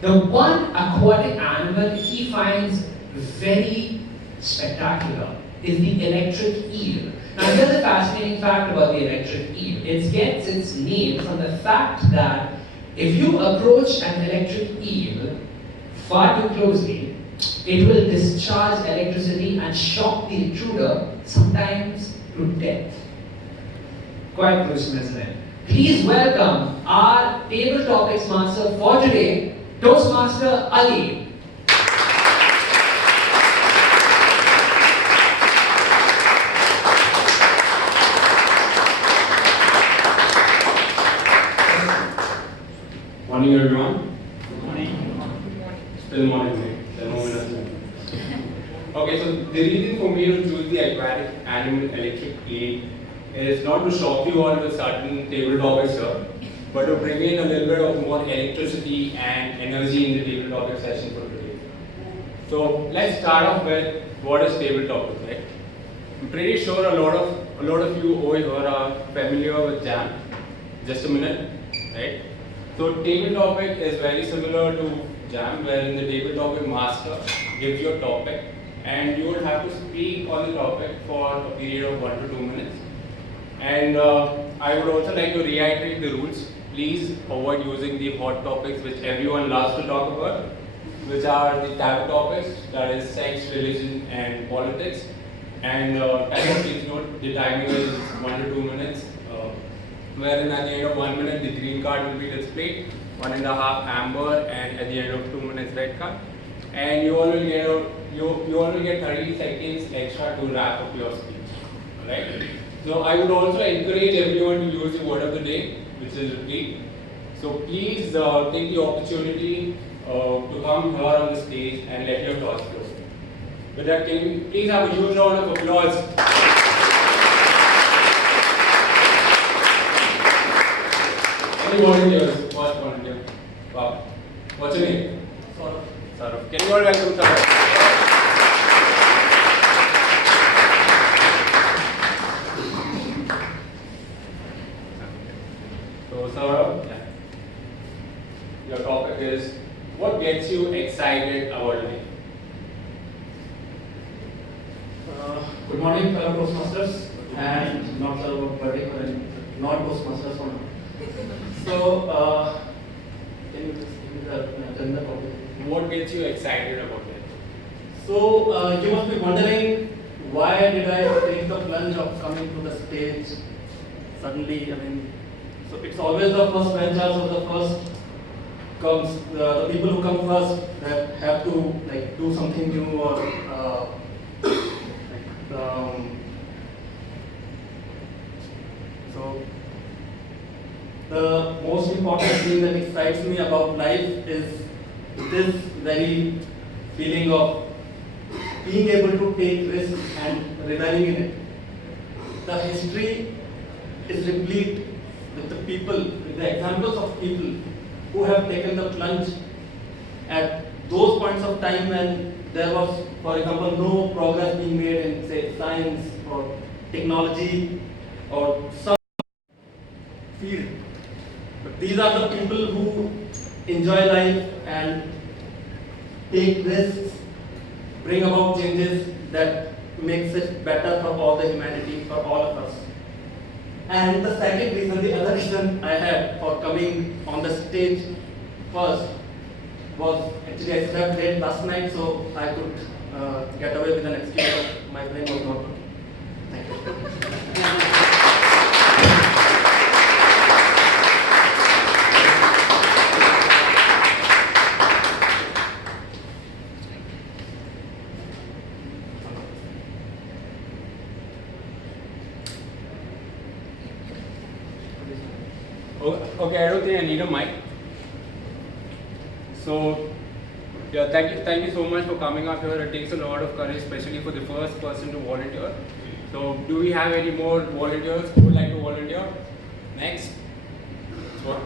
The one aquatic animal he finds very spectacular is the electric eel. Now here's a fascinating fact about the electric eel. It gets its name from the fact that if you approach an electric eel far too closely, it will discharge electricity and shock the intruder, sometimes to death. Quite gruesome, isn't it? Please welcome our table topics master for today, Toastmaster Ali. Morning everyone. Still morning, mate. The moment of time. Okay, so the reason for me to choose the aquatic animal electric eel is not to shock you all with certain table topics here, but to bring in a little bit of more electricity and energy in the table topic session for today. So let's start off with what is table topics, right? I'm pretty sure a lot of you over here are familiar with Jam. Just a minute, right? So table topic is very similar to Jam, wherein the table topic master gives you a topic, and you will have to speak on the topic for a period of 1 to 2 minutes. And I would also like to reiterate the rules. Please avoid using the hot topics which everyone loves to talk about, which are the taboo topics, that is sex, religion, and politics. And please note, the timing is 1 to 2 minutes, wherein at the end of 1 minute, the green card will be displayed, 1.5 amber, and at the end of 2 minutes, red card. And you all will get 30 seconds extra to wrap up your speech. Alright? So I would also encourage everyone to use the word of the day, which is repeat. So please take the opportunity to come here on the stage and let your thoughts flow. With that, can you please have a huge round of applause? Any volunteers? First volunteer. Wow. What's your name? Saurav. Saurav. Can you all welcome Saurav? So Saurav, your topic is, what gets you excited about life? Good morning, fellow Toastmasters, and not fellow particular non-Toastmasters for now. So, can you just give me the topic? What gets you excited about life? So, you must be wondering, why did I take the plunge of coming to the stage suddenly? I mean, so it's always the first benchers or the first comes, the people who come first that have to like do something new or so the most important thing that excites me about life is this very feeling of being able to take risks and reveling in it. The history is replete with the people, with the examples of people who have taken the plunge at those points of time when there was, for example, no progress being made in, say, science or technology or some field. But these are the people who enjoy life and take risks, bring about changes that makes it better for all the humanity, for all of us. And the second reason, the other reason I had for coming on the stage first was actually I slept late last night, so I could get away with an excuse that my brain was not working. Thank you. Okay, I don't think I need a mic. So, yeah, thank you so much for coming up here. It takes a lot of courage, especially for the first person to volunteer. So, do we have any more volunteers who would like to volunteer? Next. What?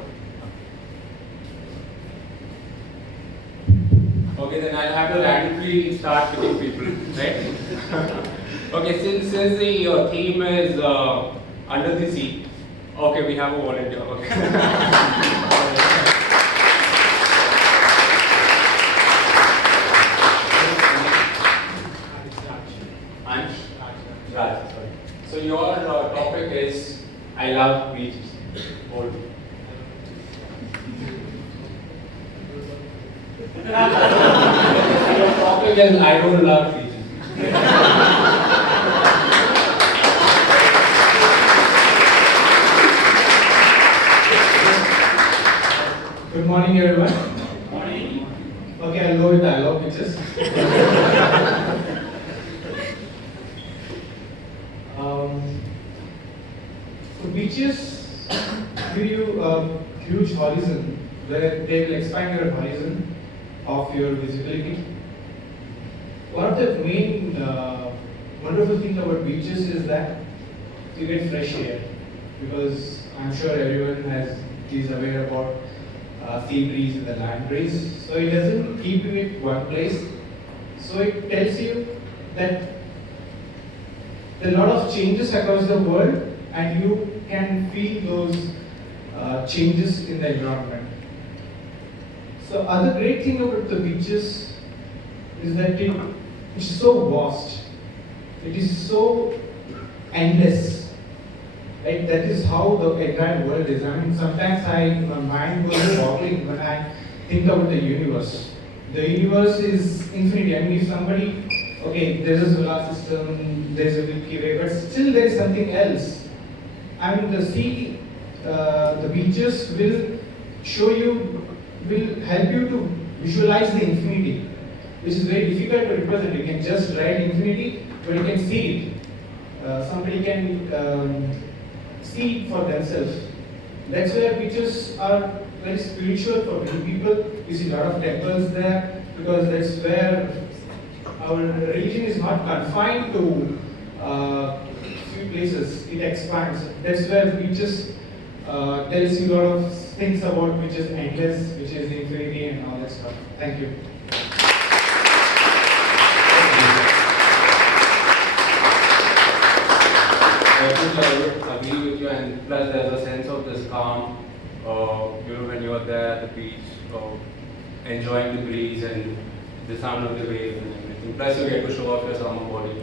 Okay, then I'll have to randomly start picking people, right? Okay, since the theme is under the sea. Okay, we have a volunteer. Okay. Raj, sorry. So your topic is I love beaches. Old. Your topic is I don't love beaches. Good morning, everyone. Morning. Okay, I'll go with I love beaches. So beaches give you a huge horizon where they will expand your horizon of your visibility. One of the main wonderful things about beaches is that you get fresh air, because I'm sure everyone is aware about sea breeze and the land breeze. So it doesn't keep you at one place. So it tells you that there are a lot of changes across the world, and you can feel those changes in the environment. So other great thing about the beaches is that it's so vast. It is so endless. Right? That is how the entire world is. I mean, sometimes my mind goes boggling when I think about the universe. The universe is infinity. I mean, if somebody, okay, there's a solar system, there's a Milky Way, but still there is something else. I mean, the sea, the beaches will help you to visualize the infinity, which is very difficult to represent. You can just write infinity, but you can see it. Somebody can see it for themselves. That's where beaches are very spiritual for many people. You see a lot of temples there, because that's where our religion is not confined to few places, it expands. That's where beaches tells you a lot of things about which is endless, which is infinity and all that stuff. Thank you. Definitely, I would agree with you, and plus there's a sense of this calm, when you are there at the beach, enjoying the breeze and the sound of the waves and everything. Plus you get to show off your summer body.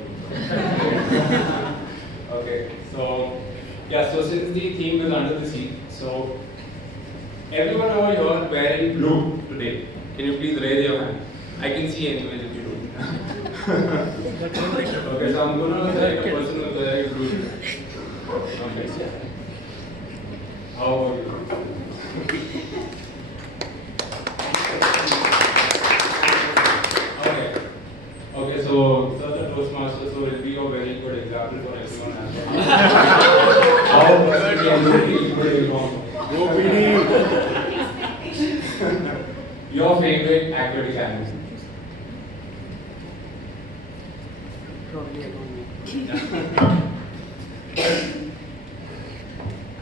Okay, so yeah, so since the theme is under the sea, so everyone over here wearing blue today. Can you please raise your hand? I can see anyways if you do. Okay, so I'm going to select a person who's wearing blue. Okay. How about you? Okay, so the Toastmaster, so will be a very good example for everyone else. How can you be wrong? Go PD! Your favorite aquatic animal? Probably I don't know.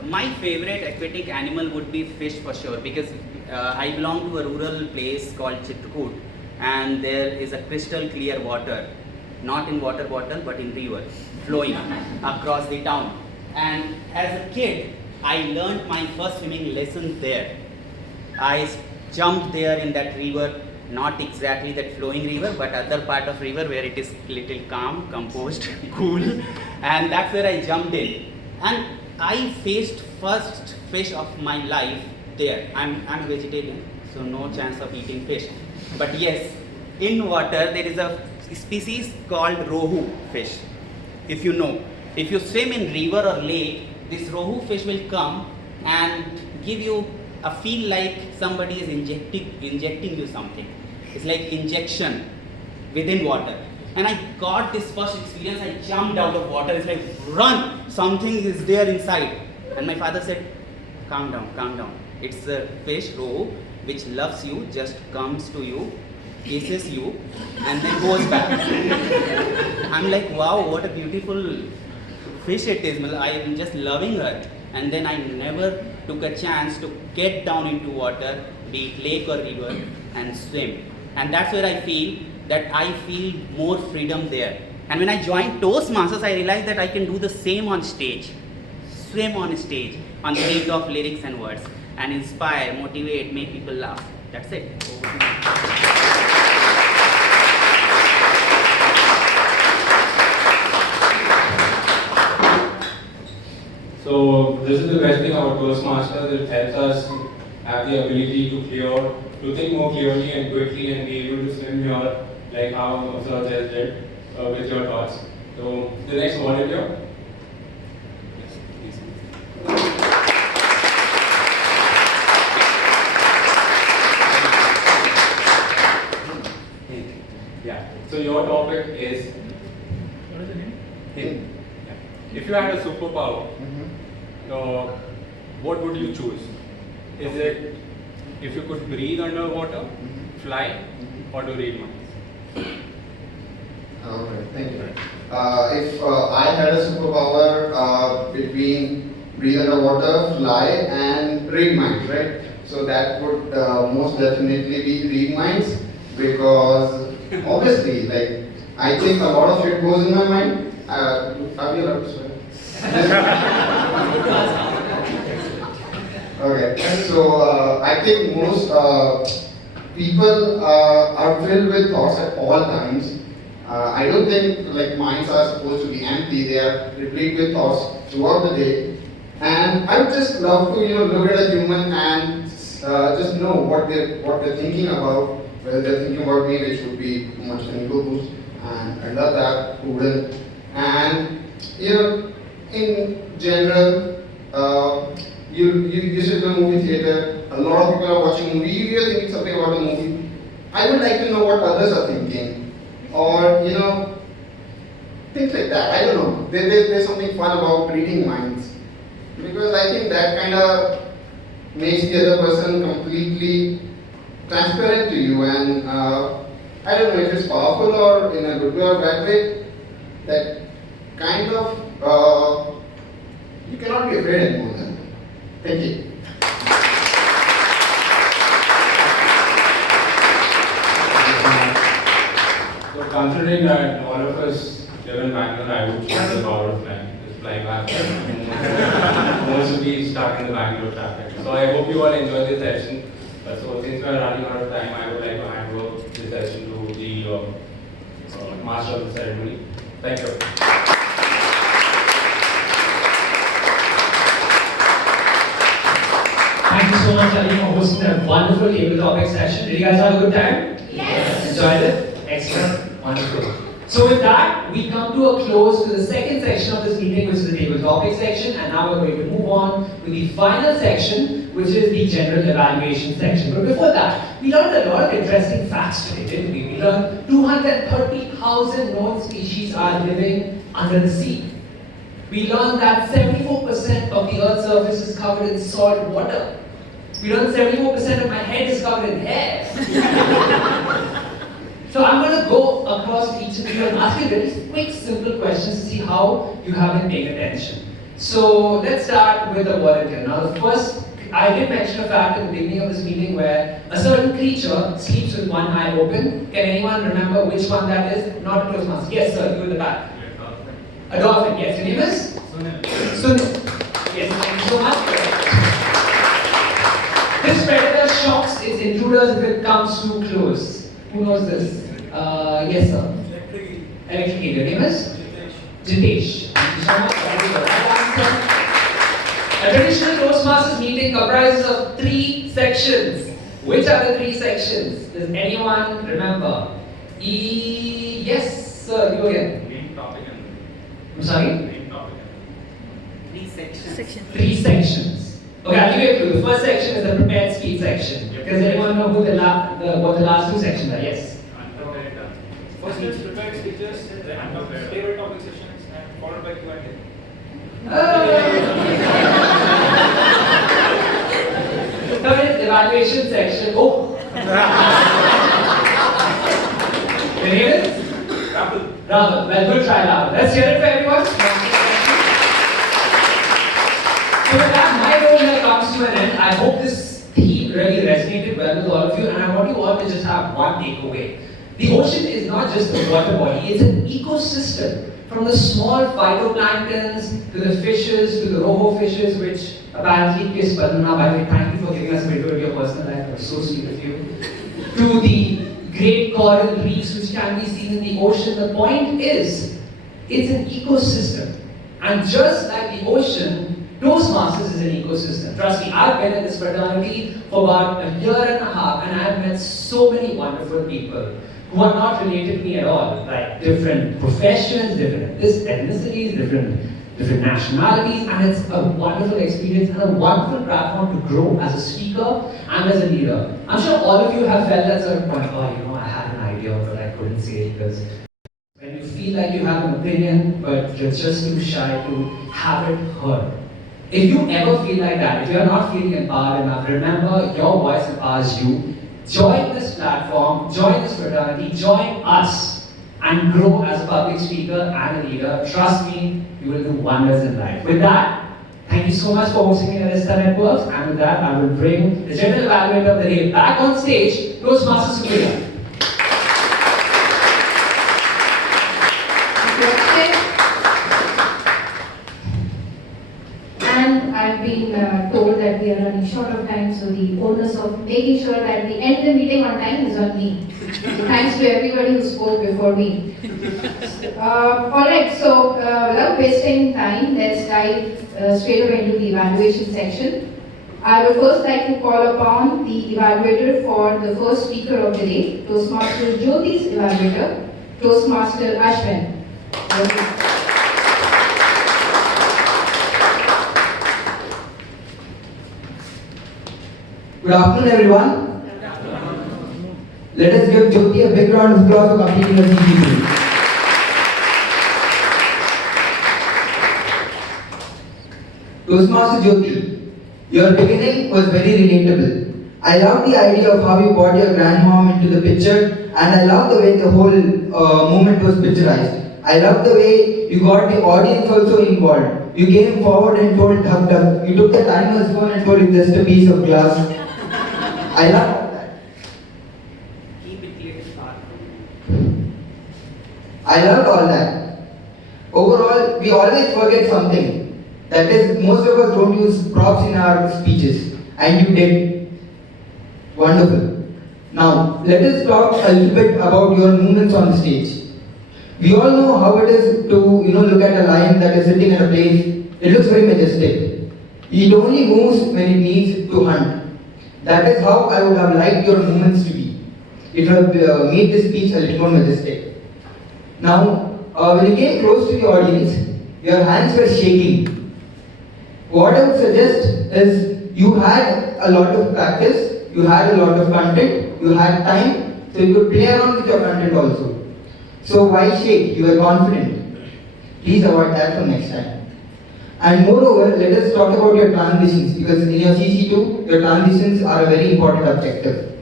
My favorite aquatic animal would be fish for sure, because I belong to a rural place called Chitrakoot, and there is a crystal clear water, not in water bottle but in river, flowing across the town. And as a kid, I learned my first swimming lesson there. I jumped there in that river, not exactly that flowing river, but other part of river where it is little calm, composed, cool, and that's where I jumped in. And I faced first fish of my life there. I'm vegetarian, so no chance of eating fish. But yes, in water there is a species called rohu fish. If you know, if you swim in river or lake, this rohu fish will come and give you a feel like somebody is injecting you something. It's like injection within water. And I got this first experience, I jumped out of water. It's like, run, something is there inside. And my father said, calm down, calm down. It's a fish, rohu, which loves you, just comes to you, kisses you, and then goes back. I'm like, wow, what a beautiful fish it is. I'm just loving her. And then I never took a chance to get down into water, be it lake or river, and swim. And that's where I feel that I feel more freedom there. And when I joined Toastmasters, I realized that I can do the same on stage. Swim on stage, on the beat of lyrics and words, and inspire, motivate, make people laugh. That's it. So this is the best thing about Toastmasters. It helps us have the ability to think more clearly and quickly and be able to swim here like how Sir just did with your thoughts. So the next volunteer. Yeah. So your topic is What is the name? him. Yeah. If you had a superpower, what would you choose? Is it if you could breathe underwater, fly, or to read minds? Alright, thank you. If I had a superpower between breathe underwater, fly, and read minds, right? So that would most definitely be read minds, because obviously, like, I think a lot of shit goes in my mind. Are we allowed to swear? Okay, so I think most people are filled with thoughts at all times. I don't think like minds are supposed to be empty. They are replete with thoughts throughout the day. And I would just love to look at a human and just know what they're thinking about. Whether they're thinking about me, which would be much an ego boost, and I love that. Who wouldn't? And in general, you sit in a movie theater. A lot of people are watching a movie. You're thinking something about the movie. I would like to know what others are thinking, or things like that. I don't know. There's something fun about reading minds, because I think that kind of makes the other person completely transparent to you, and I don't know if it's powerful or in a good way or bad way. That kind of you cannot be afraid anymore. Then. Thank you. So considering that all of us live in Bangalore, I would choose the power of flying. Just fly back. Who wants to be stuck in the Bangalore traffic? So I hope you all enjoyed this session. So since we are running out of time, I would like to hand over this session to the master of the ceremony. Thank you. Thank you so much, Ali, for hosting that wonderful table topic session. Did you guys have a good time? Yes. Enjoyed it? Excellent. Wonderful. So with that, we come to a close to the second section of this meeting, which is the table topic section, and now we're going to move on to the final section, which is the general evaluation section. But before that, we learned a lot of interesting facts today, didn't we? We learned 230,000 known species are living under the sea. We learned that 74% of the Earth's surface is covered in salt water. We learned 74% of my head is covered in hair. So I'm going to go across to each of you and ask you very quick, simple questions to see how you have been paying attention. So let's start with the volunteer. Now the first, I did mention a fact at the beginning of this meeting where a certain creature sleeps with one eye open. Can anyone remember which one that is? Not a Toastmaster. Yes, sir, you in the back. A dolphin, yes. Your name is? Sunil. Sunil. Yes, thank you so much. This predator shocks its intruders if it comes too close. Who knows this? Yes, sir. Electric eel. Your name is? Jitesh. Thank you so much. A traditional Toastmasters meeting comprises of 3 sections. Which are the 3 sections? Does anyone remember? Yes, sir. You again. Main topic and I'm sorry? main topic and 3 sections. 3 sections. Okay, I'll give you a clue. The first section is the prepared speech section. Does anyone know who what the last 2 sections are? Yes. First is prepared speeches, then table topic sessions, and followed by Q&A. Third is evaluation section. Oh. Your name is? Rahul. Rahul. Well, good try, Rahul. Let's hear it for everyone. So with that, my role here comes to an end. I hope this theme really resonated well with all of you, and I want you all to just have one takeaway. The ocean is not just a water body, it's an ecosystem. From the small phytoplanktons, to the fishes, to the roho fishes, which apparently kiss Padma. By the way, thank you for giving us a window into your personal life, it was so sweet of you. To the great coral reefs which can be seen in the ocean. The point is, it's an ecosystem. And just like the ocean, Toastmasters is an ecosystem. Trust me, I've been in this fraternity for about 1.5 years, and I've met so many wonderful people who are not related to me at all, like different professions, different ethnicities, different nationalities, and it's a wonderful experience and a wonderful platform to grow as a speaker and as a leader. I'm sure all of you have felt at a certain point, oh, I had an idea, but I couldn't say it, because when you feel like you have an opinion, but you're just too shy to have it heard. If you ever feel like that, if you're not feeling empowered enough, remember your voice empowers you. Join this platform, join this fraternity, join us, and grow as a public speaker and a leader. Trust me, you will do wonders in life. With that, thank you so much for hosting me at Arista Networks, and with that, I will bring the general evaluator of the day back on stage, Toastmaster Supriya. running short of time, so the onus of making sure that we end the meeting on time is on me. So thanks to everybody who spoke before me. Alright, so without wasting time, let's dive straight away into the evaluation section. I would first like to call upon the evaluator for the first speaker of the day, Toastmaster Jyoti's evaluator, Toastmaster Ashwin. Good afternoon, everyone. Let us give Jyoti a big round of applause for completing her CCT. Toastmaster Jyoti, your beginning was very relatable. I love the idea of how you brought your grandmom into the picture, and I love the way the whole movement was picturized. I love the way you got the audience also involved. You came forward and told Dhak Dhak. You took the timer's phone and told him just a piece of glass. I love all that. Keep it clear to start. I loved all that. Overall, we always forget something. That is, most of us don't use props in our speeches. And you did. Wonderful. Now, let us talk a little bit about your movements on the stage. We all know how it is to look at a lion that is sitting in a place. It looks very majestic. It only moves when it needs to hunt. That is how I would have liked your movements to be. It would have made the speech a little more majestic. Now, when you came close to the audience, your hands were shaking. What I would suggest is you had a lot of practice, you had a lot of content, you had time, so you could play around with your content also. So why shake? You were confident. Please avoid that for next time. And moreover, let us talk about your transitions, because in your CC2, your transitions are a very important objective.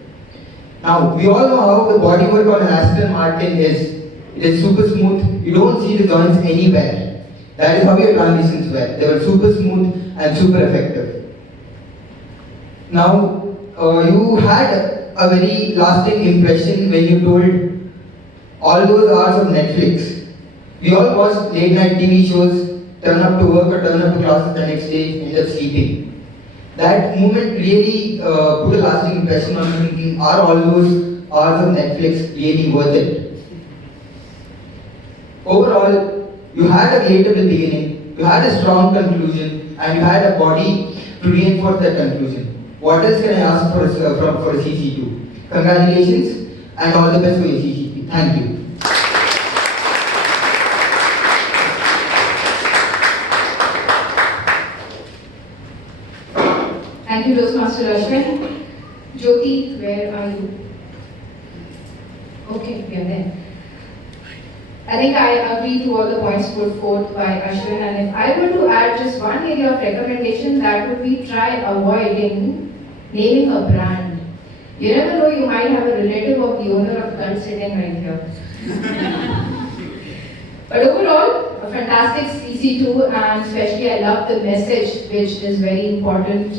Now, we all know how the bodywork on an Aston Martin is. It is super smooth. You don't see the joints anywhere. That is how your transitions were. They were super smooth and super effective. Now, you had a very lasting impression when you told all those hours of Netflix. We all watched late night TV shows, turn up to work or turn up to classes the next day, end up sleeping. That moment really put a lasting impression on me, thinking, are all those hours of Netflix really worth it? Overall, you had a relatable beginning, you had a strong conclusion, and you had a body to reinforce that conclusion. What else can I ask for a CC2? Congratulations and all the best for your CC2. Thank you. Thank you, Toastmaster Ashwin. Jyoti, where are you? Okay, we are there. I think I agree to all the points put forth by Ashwin, and if I were to add just one area of recommendation, that would be try avoiding naming a brand. You never know, you might have a relative of the owner of Cult sitting right here. But overall, a fantastic CC2, and especially I love the message, which is very important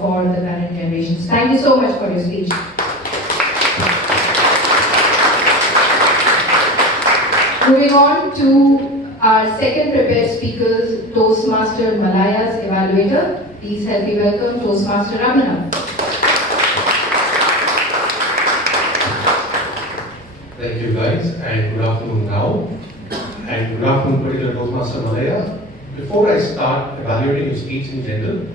for the current generations. Thank you so much for your speech. Moving on to our second prepared speakers, Toastmaster Malaya's evaluator. Please help me welcome Toastmaster Ramana. Thank you guys, and good afternoon now. And good afternoon, particular Toastmaster Malaya. Before I start evaluating your speech in general,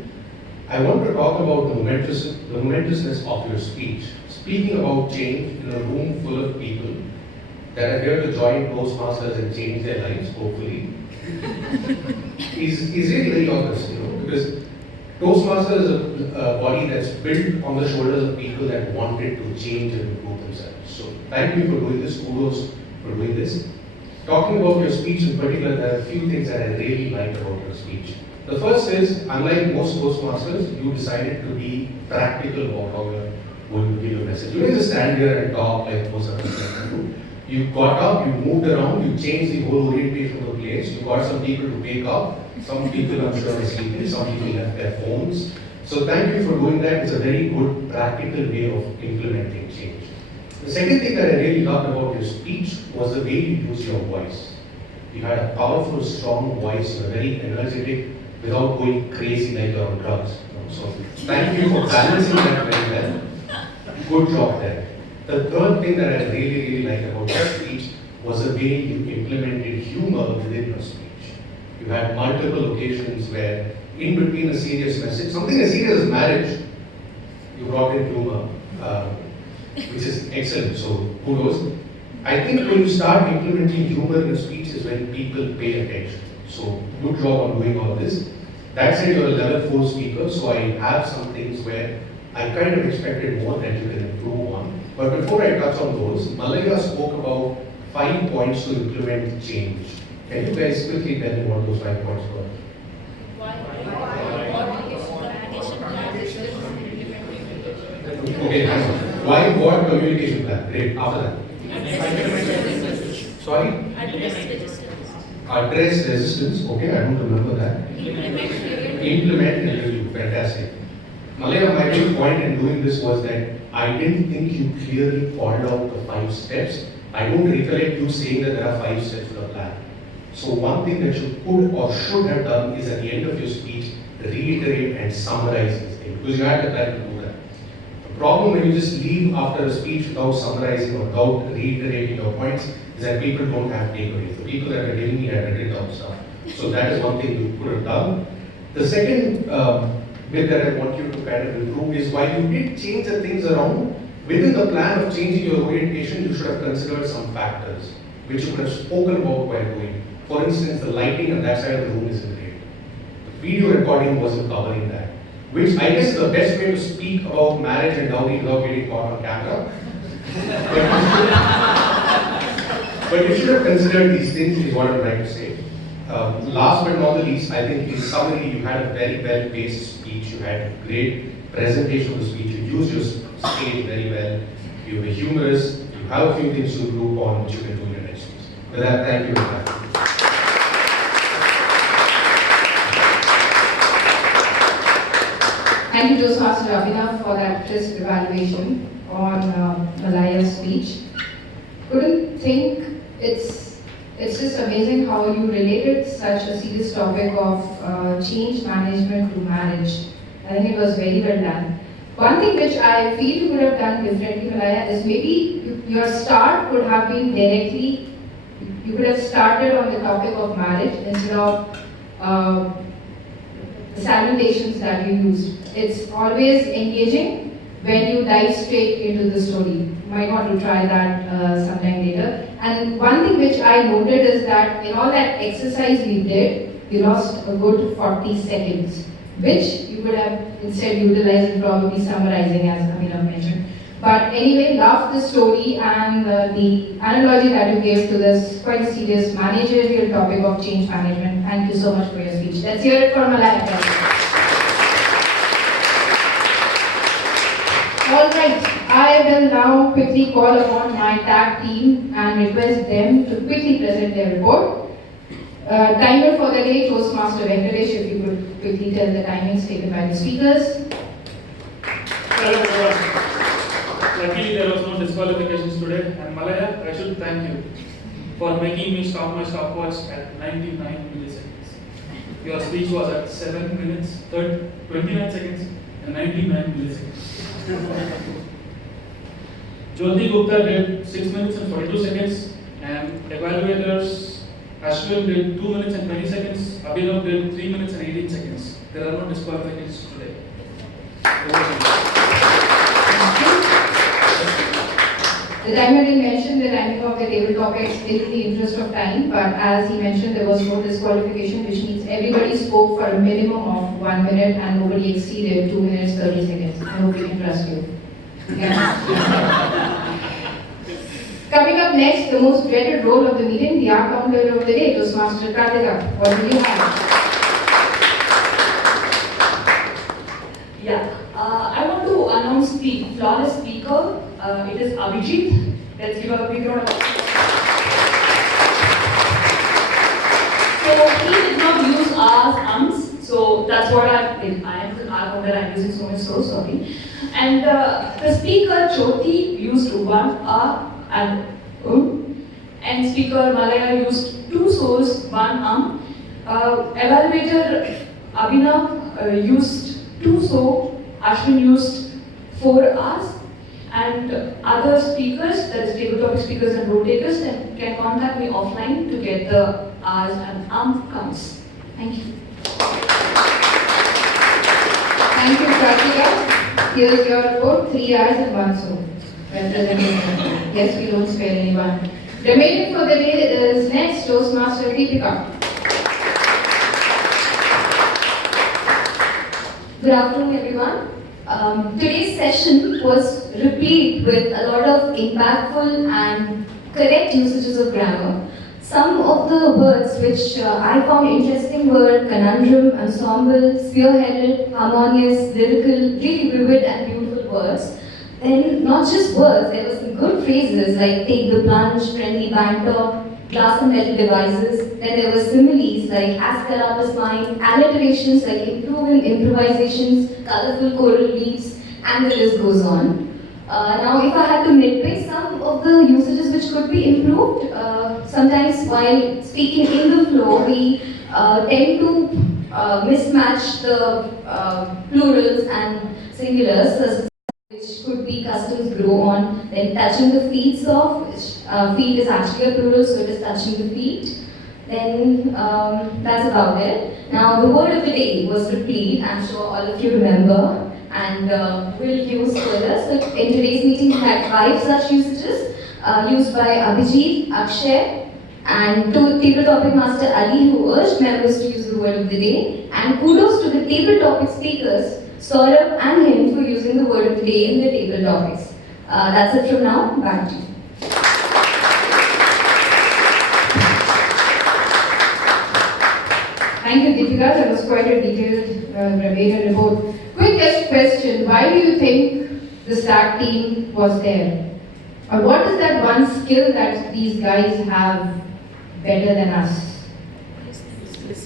I want to talk about the momentousness of your speech. Speaking about change in a room full of people that are here to join Toastmasters and change their lives, hopefully, is really very honest, because Toastmasters is a body that's built on the shoulders of people that wanted to change and improve themselves. So thank you for doing this, kudos for doing this. Talking about your speech in particular, there are a few things that I really liked about your speech. The first is, unlike most Toastmasters, you decided to be practical about how you're going to give your message. You didn't just stand here and talk like most of us do. You got up, you moved around, you changed the whole orientation of the place, you got some people to wake up, some people I'm sure are sleeping, some people have their phones. So thank you for doing that. It's a very good practical way of implementing change. The second thing that I really loved about your speech was the way you used your voice. You had a powerful, strong voice, you were very energetic without going crazy like you're on drugs. So thank you for balancing that very well. Good job there. The third thing that I really liked about your speech was the way you implemented humor within your speech. You had multiple occasions where, in between a serious message, something as serious as marriage, you brought in humor, which is excellent. So kudos. I think when you start implementing humor in a speech is when people pay attention. So good job on doing all this. That said, you're a level 4 speaker, so I have some things where I kind of expected more that you can improve on. But before I touch on those, Malaya spoke about 5 points to implement change. Can you guys quickly tell me what those 5 points were? Okay, why what communication plan? Great, after that. Sorry? Address resistance. Okay, I don't remember that. Implement and review. Fantastic. Malaya, my big point in doing this was that I didn't think you clearly followed out the 5 steps. I don't recollect you saying that there are 5 steps to the plan. So one thing that you could or should have done is at the end of your speech, reiterate and summarize this thing, because you had the time to do that. The problem when you just leave after a speech without summarizing or without reiterating your points is that people don't have takeaways. The people that are giving me have written down stuff. So that is one thing you could have done. The second bit that I want you to kind of improve is while you did change the things around, within the plan of changing your orientation, you should have considered some factors which you could have spoken about while doing. For instance, the lighting on that side of the room isn't great. The video recording wasn't covering that, which I guess is the best way to speak about marriage and dowry without getting caught on camera. But you should have considered these things, is what I'm trying to say. Last but not the least, I think in summary, you had a very well-paced speech. You had great presentation of the speech. You used your stage very well. You were humorous. You have a few things to improve on, which you can do in your next speech. With that, thank you very much. Thank you, Toastmaster Abhinav, for that crisp evaluation on Malaya's speech. Couldn't think it's just amazing how you related such a serious topic of change management to marriage. I think it was very well done. One thing which I feel you could have done differently, Malaya, is maybe your start could have been directly, you could have started on the topic of marriage instead of the salutations that you used. It's always engaging when you dive straight into the story. You might want to try that sometime later. And one thing which I noted is that in all that exercise we did, we lost a good 40 seconds, which you could have instead utilized and probably summarizing, as Abhinav mentioned. But anyway, loved the story and the analogy that you gave to this quite serious managerial topic of change management. Thank you so much for your speech. Let's hear it for Malaya. Alright, I will now quickly call upon my tag team and request them to quickly present their report. Timer for the day, Toastmaster Venkatesh, if you could quickly tell the timings taken by the speakers. Hello everyone. Luckily there was no disqualifications today, and Malaya, I should thank you for making me stop my stopwatch at 99 milliseconds. Your speech was at 7 minutes, 29 seconds and 99 milliseconds. Jyoti Gupta did 6 minutes and 42 seconds, and evaluators Ashwin did 2 minutes and 20 seconds, Abhinav did 3 minutes and 18 seconds. There are no disqualifications today. The timer didn't mention the timing of the table topics in the interest of time, but as he mentioned, there was no disqualification, which means everybody spoke for a minimum of 1 minute and nobody exceeded 2 minutes 30 seconds. I hope we can trust you. Coming up next, the most dreaded role of the meeting, the art counter of the day, Toastmaster Kartika. What do you have? Yeah, I want to announce the flawless speaker. It is Abhijit. Let's give a big round of applause. So he did not use R's, ums. So that's what I did. I am the R counter. I'm using so much, so sorry. And the speaker Jyoti used 1 R and and speaker Malaya used 2 so's, 1 Evaluator Abhinav used do so, Ashwin used 4 hours, and other speakers, that is table topic speakers and rotators, can contact me offline to get the hours and counts. Thank you. Thank you, Pratika. Here's your report, 3 hours and 1 so. Yes, we don't spare anyone. Remaining for the day is next Toastmaster Deepika. Good afternoon, everyone. Today's session was replete with a lot of impactful and correct usages of grammar. Some of the words which I found interesting were conundrum, ensemble, spearheaded, harmonious, lyrical, really vivid and beautiful words. Then not just words, there were some good phrases like take the plunge, friendly banter, glass and metal devices. Then there were similes like as per up is mine, alliterations like improving improvisations, colorful choral leaps, and the list goes on. Now if I had to nitpick some of the usages which could be improved, sometimes while speaking in the flow, we tend to mismatch the plurals and singulars, which could be customs grow on. Then touching the feet of, which feet is actually a plural, so it is touching the feet. Then that's about it. Now the word of the day was replete. I'm sure all of you remember and will use further. So in today's meeting we had 5 such usages used by Abhijit, Akshay, and table topic master Ali, who urged members to use the word of the day. And kudos to the table topic speakers, Saurabh and him, for using the word of the day in the table topics. That's it from now. Back to you. Thank you, Deepika. That was quite a detailed verbatim report. Quick question. Why do you think the STAC team was there? Or what is that one skill that these guys have better than us?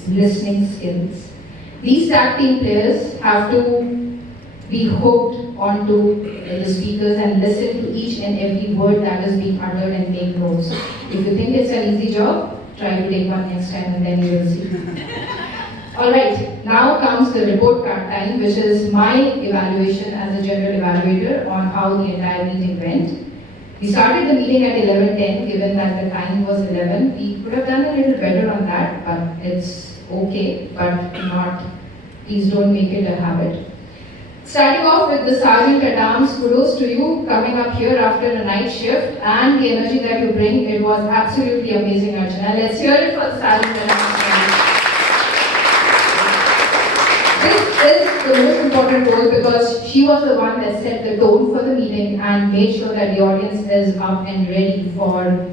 Listening skills. These STAC team players have to be hooked onto the speakers and listen to each and every word that is being uttered and take notes. If you think it's an easy job, try to take one next time and then you will see. Alright, now comes the report card time, which is my evaluation as a general evaluator on how the entire meeting went. We started the meeting at 11:10, given that the time was 11. We could have done a little better on that, but it's okay, but not, please don't make it a habit. Starting off with the Sergeant at Arms, kudos to you coming up here after a night shift and the energy that you bring. It was absolutely amazing, Archana. Let's hear it for the Sergeant at Arms. This is the most important role because she was the one that set the tone for the meeting and made sure that the audience is up and ready for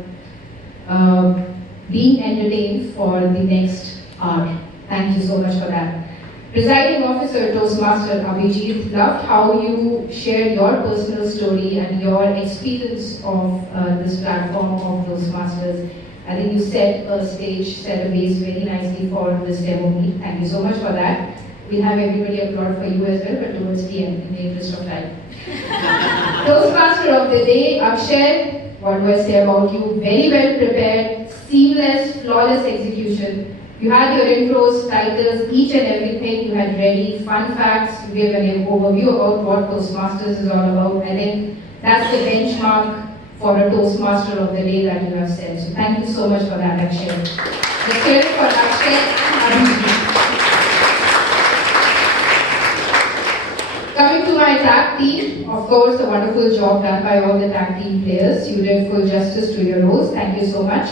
being entertained for the next hour. Thank you so much for that. Presiding Officer Toastmaster Abhijit, loved how you shared your personal story and your experience of this platform of Toastmasters. I think you set a stage, set a base very nicely for this demo meet. Thank you so much for that. We'll have everybody applaud for you as well, but towards the end, in the interest of time. Toastmaster of the day, Akshay, what do I say about you? Very well prepared, seamless, flawless execution. You had your intros, titles, each and everything you had ready, fun facts, you gave an overview about what Toastmasters is all about. I think that's the benchmark for a Toastmaster of the day that you have set. So thank you so much for that, Akshay. Let's hear it for Akshay and Abhijit. Coming to my tag team, of course, a wonderful job done by all the tag team players. You did full justice to your roles. Thank you so much.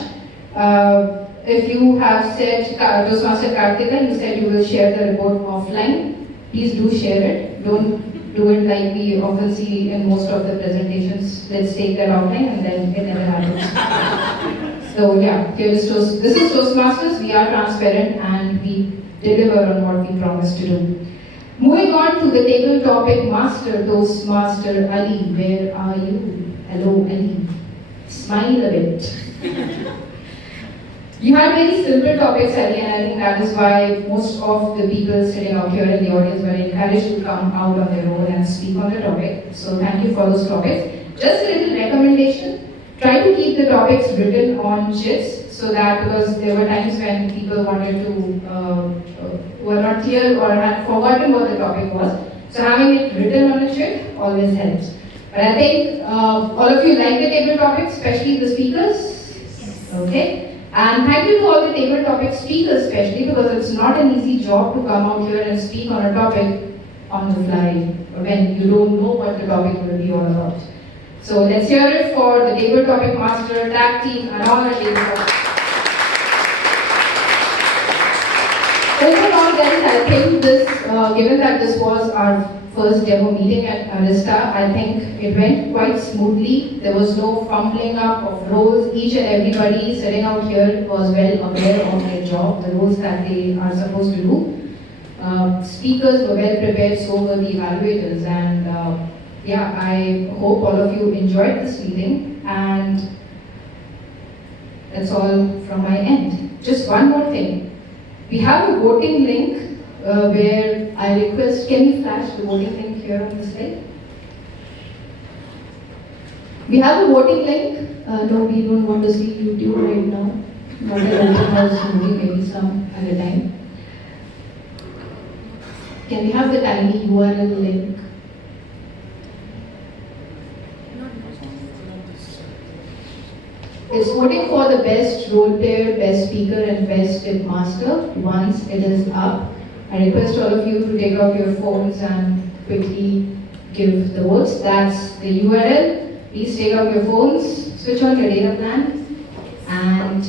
If you have said, Toastmaster Karthika, you said you will share the report offline. Please do share it. Don't do it like we often see in most of the presentations. Let's take that offline and then it never happens. So yeah, this is Toastmasters. We are transparent and we deliver on what we promise to do. Moving on to the table topic master, Toastmaster Ali. Where are you? Hello, Ali. Smile a bit. You had very simple topics, Ali, and I think that is why most of the people sitting out here in the audience were encouraged to come out on their own and speak on the topic. So thank you for those topics. Just a little recommendation. Try to keep the topics written on chits so that because there were times when people wanted to, were not clear or had forgotten what the topic was. So having it written on a sheet always helps. But I think all of you like the table topics, especially the speakers. Okay. And thank you to all the table topic speakers, especially because it's not an easy job to come out here and speak on a topic on the fly when you don't know what the topic will be all about. So let's hear it for the table topic master, tag team, and all our table topics. Overall, guys, I think this, given that this was our first demo meeting at Arista, I think it went quite smoothly. There was no fumbling up of roles. Each and everybody sitting out here was well aware of their job, the roles that they are supposed to do. Speakers were well prepared, so were the evaluators, and yeah, I hope all of you enjoyed this meeting, and that's all from my end. Just one more thing. We have a voting link where I request, can you flash the voting link here on the slide? We have a voting link. No, we don't want to see YouTube right now. Not an open house movie, maybe some at a time. Can we have the tiny URL link? It's voting for the best role player, best speaker, and best tip master. Once it is up, I request all of you to take out your phones and quickly give the votes. That's the URL. Please take out your phones, switch on your data plan, and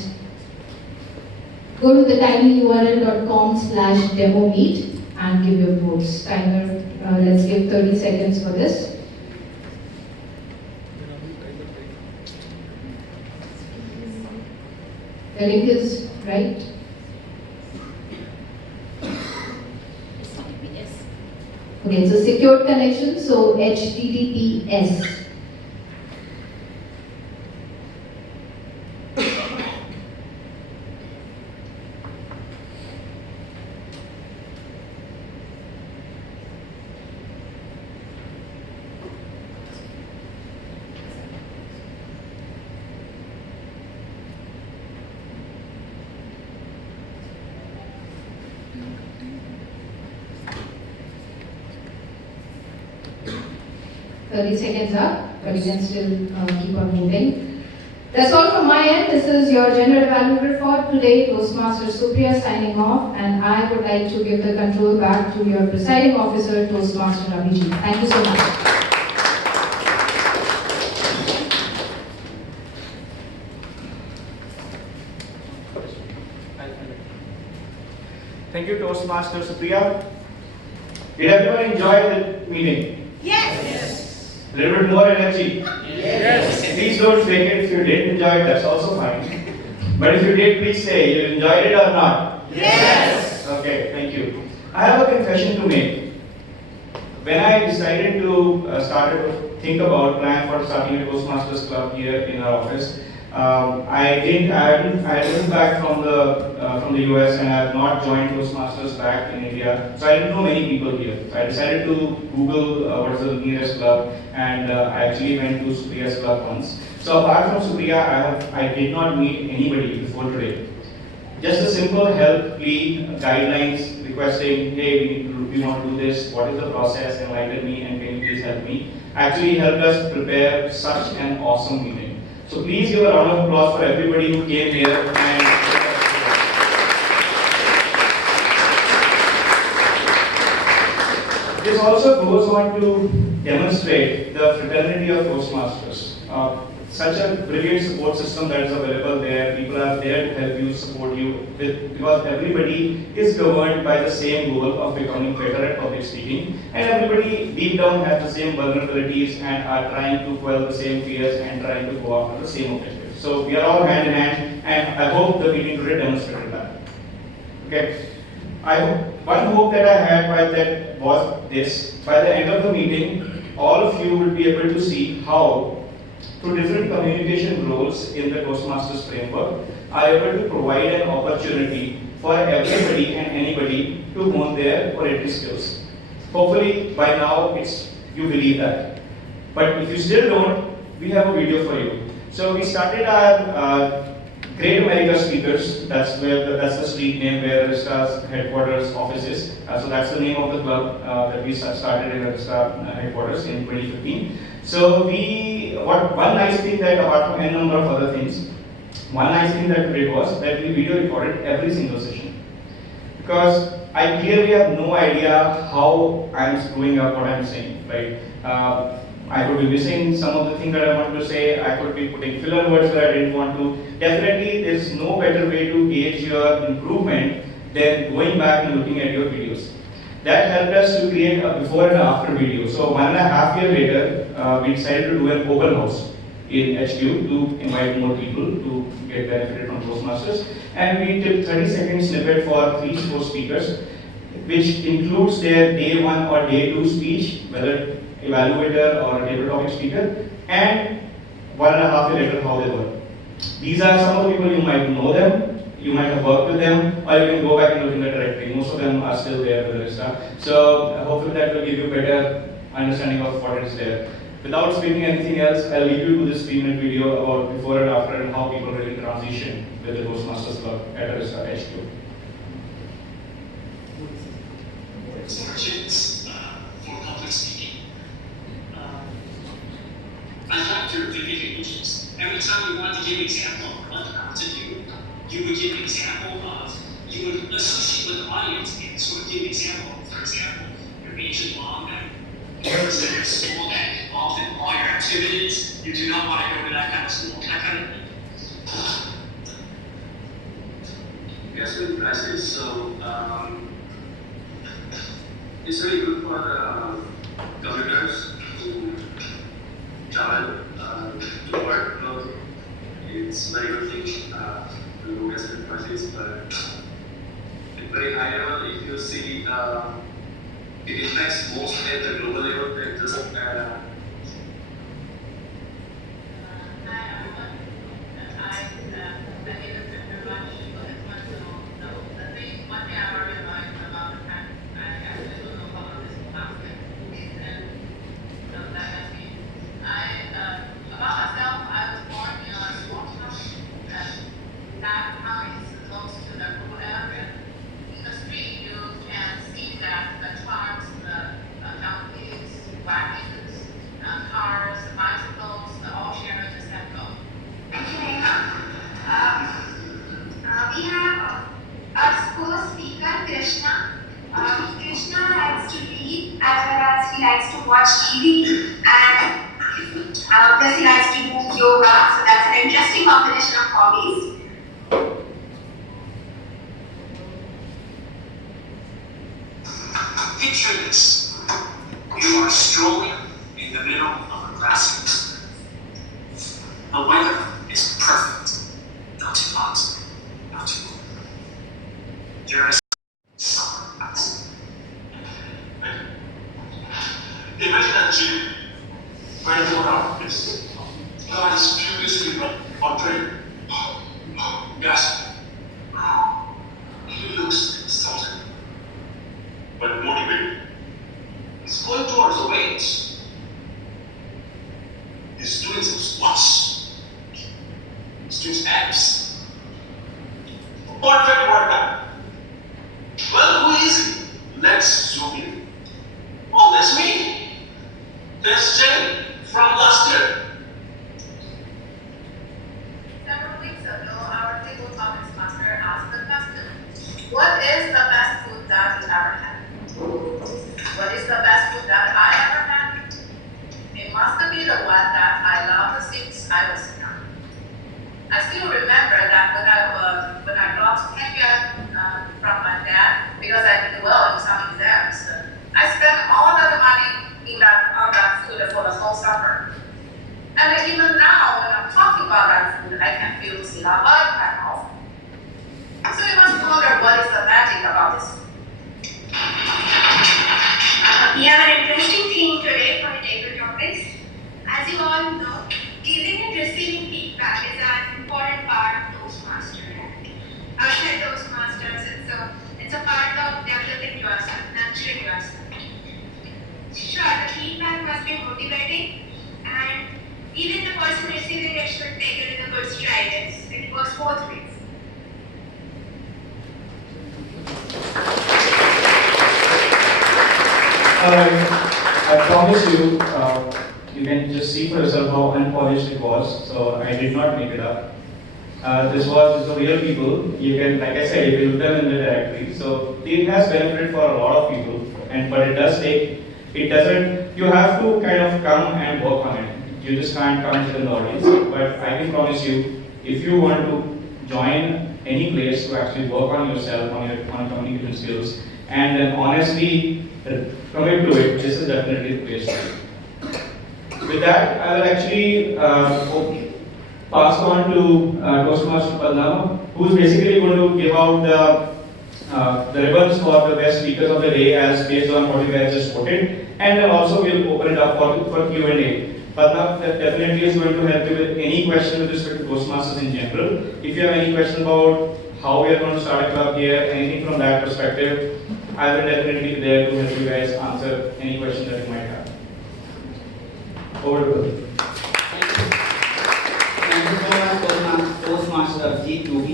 go to the tinyurl.com/demomeet and give your votes. Timer, let's give 30 seconds for this. The link is right. Okay, it's a secured connection, so HTTPS. Seconds up, but you can still keep on moving. That's all from my end. This is your general evaluator for today, Toastmaster Supriya signing off, and I would like to give the control back to your presiding officer, Toastmaster Abhijit. Thank you so much. Thank you, Toastmaster Supriya. Did everyone enjoy the meeting? Yes. A little bit more energy? Yes. Please don't fake it. If you didn't enjoy it, that's also fine. But if you did, please say you enjoyed it or not. Yes. Okay, thank you. I have a confession to make. When I decided to started to think about plan for starting a Toastmasters club here in our office, I moved back from the US and I have not joined Toastmasters back in India, so I didn't know many people here. So I decided to Google what is the nearest club, and I actually went to Supriya's club once. So apart from Supriya, I did not meet anybody before today. Just a simple help plea, guidelines requesting, hey, we want to do this, what is the process, enlighten me and can you please help me, actually helped us prepare such an awesome meeting. So please give a round of applause for everybody who came here and this also goes on to demonstrate the fraternity of Toastmasters. Such a brilliant support system that is available there. People are there to help you, support you, because everybody is governed by the same goal of becoming better at public speaking, and everybody deep down has the same vulnerabilities and are trying to quell the same fears and trying to go after the same objectives. So we are all hand in hand, and I hope the meeting today demonstrated that. Okay. One hope that I had was this: by the end of the meeting, all of you will be able to see how through different communication roles in the Toastmasters framework are able to provide an opportunity for everybody and anybody to hone their oratory skills. Hopefully by now you believe that. But if you still don't, we have a video for you. So we started our Great America Speakers, that's the street name where Arista's headquarters office is. So that's the name of the club that we started in Arista headquarters in 2015. So one nice thing that apart from a number of other things, one nice thing that we did was that we video recorded every single session. Because I clearly have no idea how I'm screwing up what I'm saying, right? I could be missing some of the things that I wanted to say. I could be putting filler words where I didn't want to. Definitely, there's no better way to gauge your improvement than going back and looking at your videos. That helped us to create a before and after video. So 1.5 years later, we decided to do an open house in HQ to invite more people to get benefited from Toastmasters. And we did 30-second snippet for 3 to 4 speakers, which includes their day 1 or day 2 speech, whether evaluator or a table topic speaker, and 1.5 years later how they were. These are some of the people, you might know them, you might have worked with them, or you can go back and look in the directory. Most of them are still there with Arista. So hopefully that will give you a better understanding of what is there. Without speaking anything else, I'll leave you to this 3-minute video about before and after and how people really transition with the Toastmasters club at Arista HQ. For public speaking. I liked your vivid images. Every time you wanted to give an example of what not to do, you would give an example of, you would associate with the audience and sort of give an example. For example, your age is long and years at your school that involved in all your activities, you do not want to go to that kind of school, that kind of thing. Yes, really impressive. So, it's really good for the commuters to travel to work. You know, it's very good thing to look at the prices, but at very high level, if you see, it affects most at the global level. That doesn't. Picture this. You are strolling in the middle of a grassy field. The weather is perfect. Not too hot, not too cold. There is summer outside. Imagine a gym where the water is. God is furiously on train. Gas. He looks exhausted, but motivated. He's going towards the weights. He's doing some squats. He's doing abs. Perfect workout. Well, who is he? Let's zoom in. Oh, that's me. That's Jenny from last year. Several weeks ago, our table topics master asked the question, what is the best food that you ever had? What is the best food that I ever had? It must be the one that I loved since I was young. I still remember that when I got tenure from my dad, because I did well in some exams, I spent all of the money on that food for the whole summer. And even now, when I'm talking about that food, I can feel silaba in my mouth. So you must wonder what is the magic about this food. We have an interesting theme today for the table topics. As you all know, giving and receiving feedback is an important part of Toastmasters. Outside Toastmasters, it's a part of developing yourself, nurturing yourself. Sure, the feedback must be motivating, and even the person receiving it should take it in a good stride. It works both ways. I promise you, you can just see for yourself how unpolished it was. So I did not make it up. This was the real people. You can, like I said, you can look them in the directory. So it has benefited for a lot of people, but it does take. It doesn't. You have to kind of come and work on it. You just can't come to the audience. But I can promise you, if you want to join any place to actually work on yourself, on your communication skills, and then honestly commit to it, this is definitely the place to be. With that, I will actually pass on to Toastmaster Padma, who is basically going to give out the ribbons for the best speakers of the day as based on what you guys just voted, and then also we'll open it up for Q&A. Padma definitely is going to help you with any question with respect to Toastmasters in general. If you have any question about how we are going to start a club here, anything from that perspective, I will definitely be there to help you guys answer any question that you might have. Over to you. Thank you so much, Toastmaster G2B.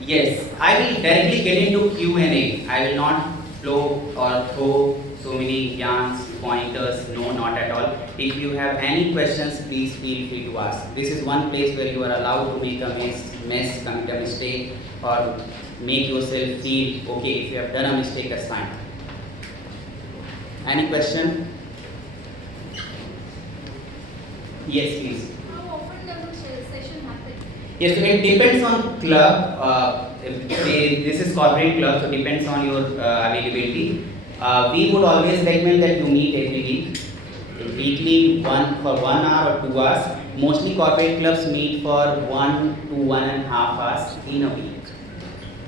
Yes, I will directly get into Q&A. I will not flow or throw so many yarns, pointers, no, not at all. If you have any questions, please feel free to ask. This is one place where you are allowed to make a mess, commit a mistake, or make yourself feel okay. If you have done a mistake, that's fine. Any question? Yes, please. How often does the session happen? Yes, so it depends on club. This is corporate club, so it depends on your availability. We would always recommend that you meet every week. Weekly, for 1 hour or 2 hours. Mostly corporate clubs meet for 1 to 1.5 hours in a week.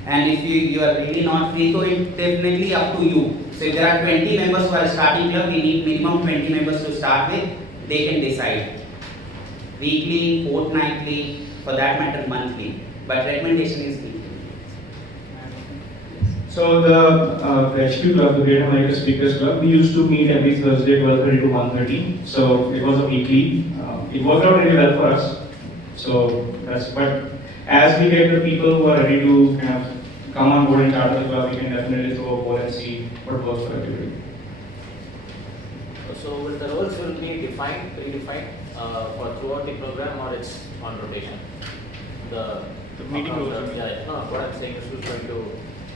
And if you are really not free, so it's definitely up to you. So if there are 20 members who are starting club, we need minimum 20 members to start with. They can decide. Weekly, fortnightly, for that matter monthly. But recommendation is weekly. So the HQ Club, the Great America Speakers Club, we used to meet every Thursday 12:30 to 1:30. So it was a weekly. It worked out really well for us. So but as we get the people who are ready to kind of come on board and start the club, we can definitely throw a poll and see what works for everybody. So will the roles will be predefined for throughout the program, or it's on rotation? The meeting roles. Yeah, no, what I'm saying is who's going to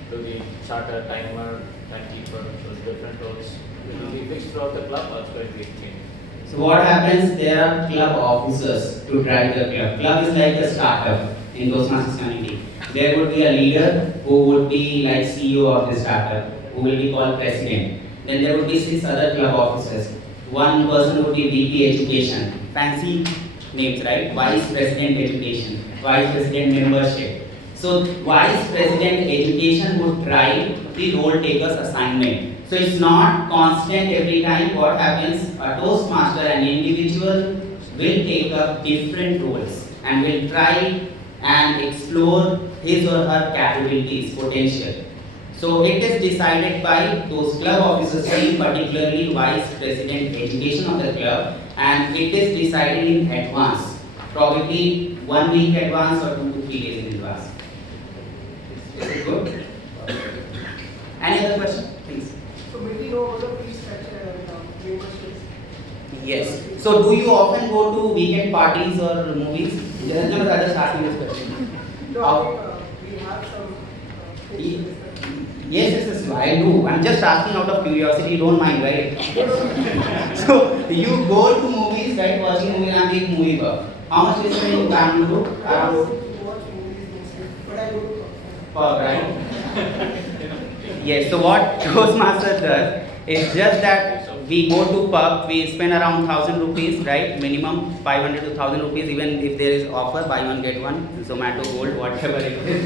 do the charter, timer, timekeeper, those different roles. Will be fixed throughout the club, or it's going to be changed? So what happens, there are club officers to drive the club. Club is like a startup in Toastmasters community. There would be a leader who would be like CEO of the startup, who will be called president. Then there would be 6 other club officers. One person would be VP education, fancy names, right? Vice President education, Vice President membership. So Vice President education would drive the role taker's assignment. So it's not constant every time. What happens, a Toastmaster, an individual will take up different roles and will try and explore his or her capabilities, potential. So it is decided by those club officers, particularly Vice President education of the club, and it is decided in advance, probably 1 week advance or 2 to 3 days in advance. Is it good? Any other question, please? So will we know all the fee structure memberships? Yes. So do you often go to weekend parties or movies? Just asking this question. No, we have some. Yes, I do. I'm just asking out of curiosity, you don't mind, right? So you go to movies, right? Watching movies, I'm big movie buff. How much is it in Bengaluru? Around pub, right? Yes, so what Toastmasters does is just that we go to pub, we spend around 1,000 rupees, right? Minimum 500 to 1,000 rupees, even if there is offer, buy one get one, Zomato Gold, whatever it is.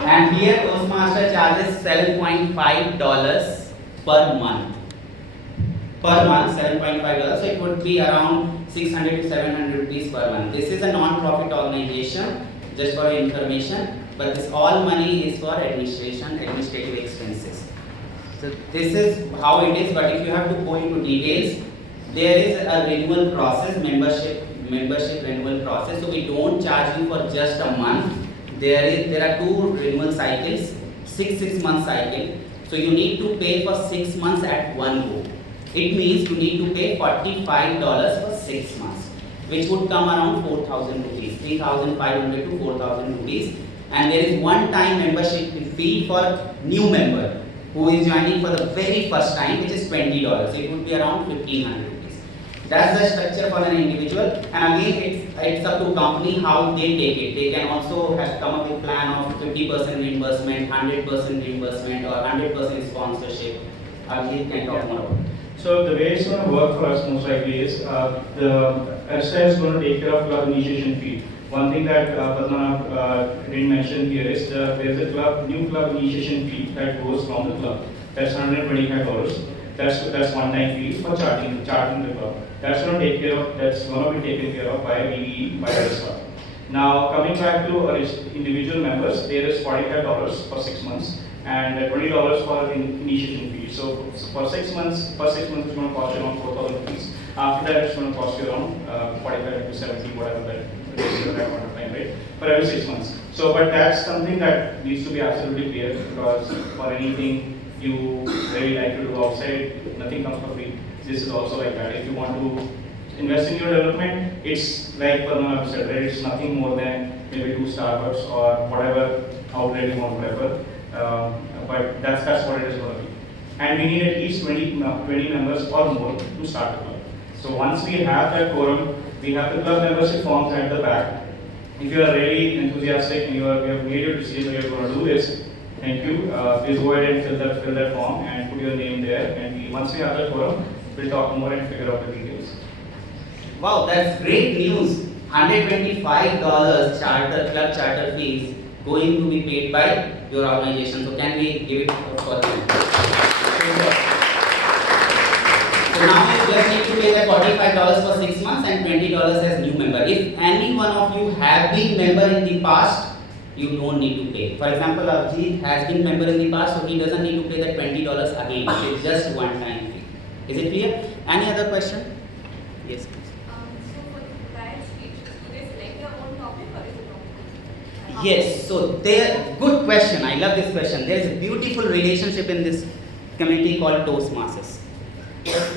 And here Toastmaster charges $7.5 per month. Per month, $7.5. So it would be around 600 to 700 rupees per month. This is a non-profit organization, just for your information. But this all money is for administrative expenses. So this is how it is, but if you have to go into details, there is a renewal process, membership membership renewal process. So we don't charge you for just a month. There are 2 renewal cycles, 6 month cycle. So you need to pay for 6 months at one go. It means you need to pay $45 for 6 months, which would come around 4,000 rupees, 3,500 to 4,000 rupees. And there is one-time membership fee for new member who is joining for the very first time, which is $20. So it would be around 1,500 rupees. That's the structure for an individual. And again, it's up to company how they take it. They can also have come up with plan of 50% reimbursement, 100% reimbursement, or 100% sponsorship. Abhijit can talk more about it. So the way it's going to work for us most likely is the Arista is going to take care of club initiation fee. One thing that Padmanabh didn't mention here is there's a new club initiation fee that goes from the club. That's $125. That's one-time fee for charting the club. That's going to be taken care of by BE by Arista. Now coming back to our individual members, there is $45 for 6 months and $20 for initiation fee. So for 6 months, first 6 months it's going to cost you around 4,000 rupees. After that, it's going to cost you around 45 to 70, whatever that is at that point of time, right? For every 6 months. So, but that's something that needs to be absolutely clear, because for anything you really like to do outside, nothing comes for free. This is also like that. If you want to invest in your development, it's like Padmanabh said, right? It's nothing more than maybe 2 Starbucks or whatever outlet you want to prefer. But that's what it is going to be. And we need at least 20 members or more to start the club. So once we have that quorum, we have the club membership forms at the back. If you are really enthusiastic and you have made your decision that you are going to do this, thank you. Please go ahead and fill that form and put your name there. And once we have the quorum, we'll talk more and figure out the details. Wow, that's great news. $125 club charter fees going to be paid by your organization. So can we give it for them? So now you just need to pay the $45 for 6 months and $20 as new member. If any one of you have been member in the past, you don't need to pay. For example, Abhijit has been member in the past, so he doesn't need to pay that $20 again. It's just one-time fee. Is it clear? Any other question? Yes, please. So for the entire speech, do they select their own topic or is it topic? Yes, so good question. I love this question. There is a beautiful relationship in this community called Toastmasters.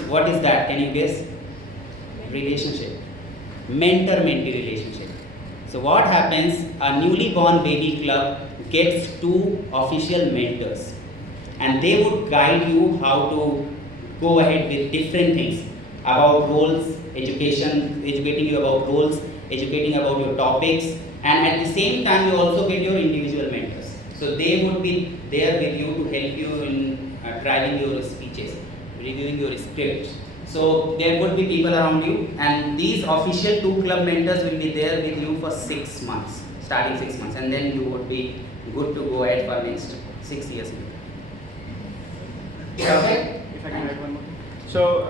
What is that? Can you guess? Relationship. Mentor-mentee relationship. So what happens? A newly born baby club gets 2 official mentors, and they would guide you how to go ahead with different things about roles, educating you about roles, educating about your topics, and at the same time you also get your individual mentors. So they would be there with you to help you in driving your speeches, reviewing your scripts. So there would be people around you, and these official 2 club mentors will be there with you for 6 months, starting 6 months, and then you would be good to go ahead for next 6 years. Okay? If I can add one more. So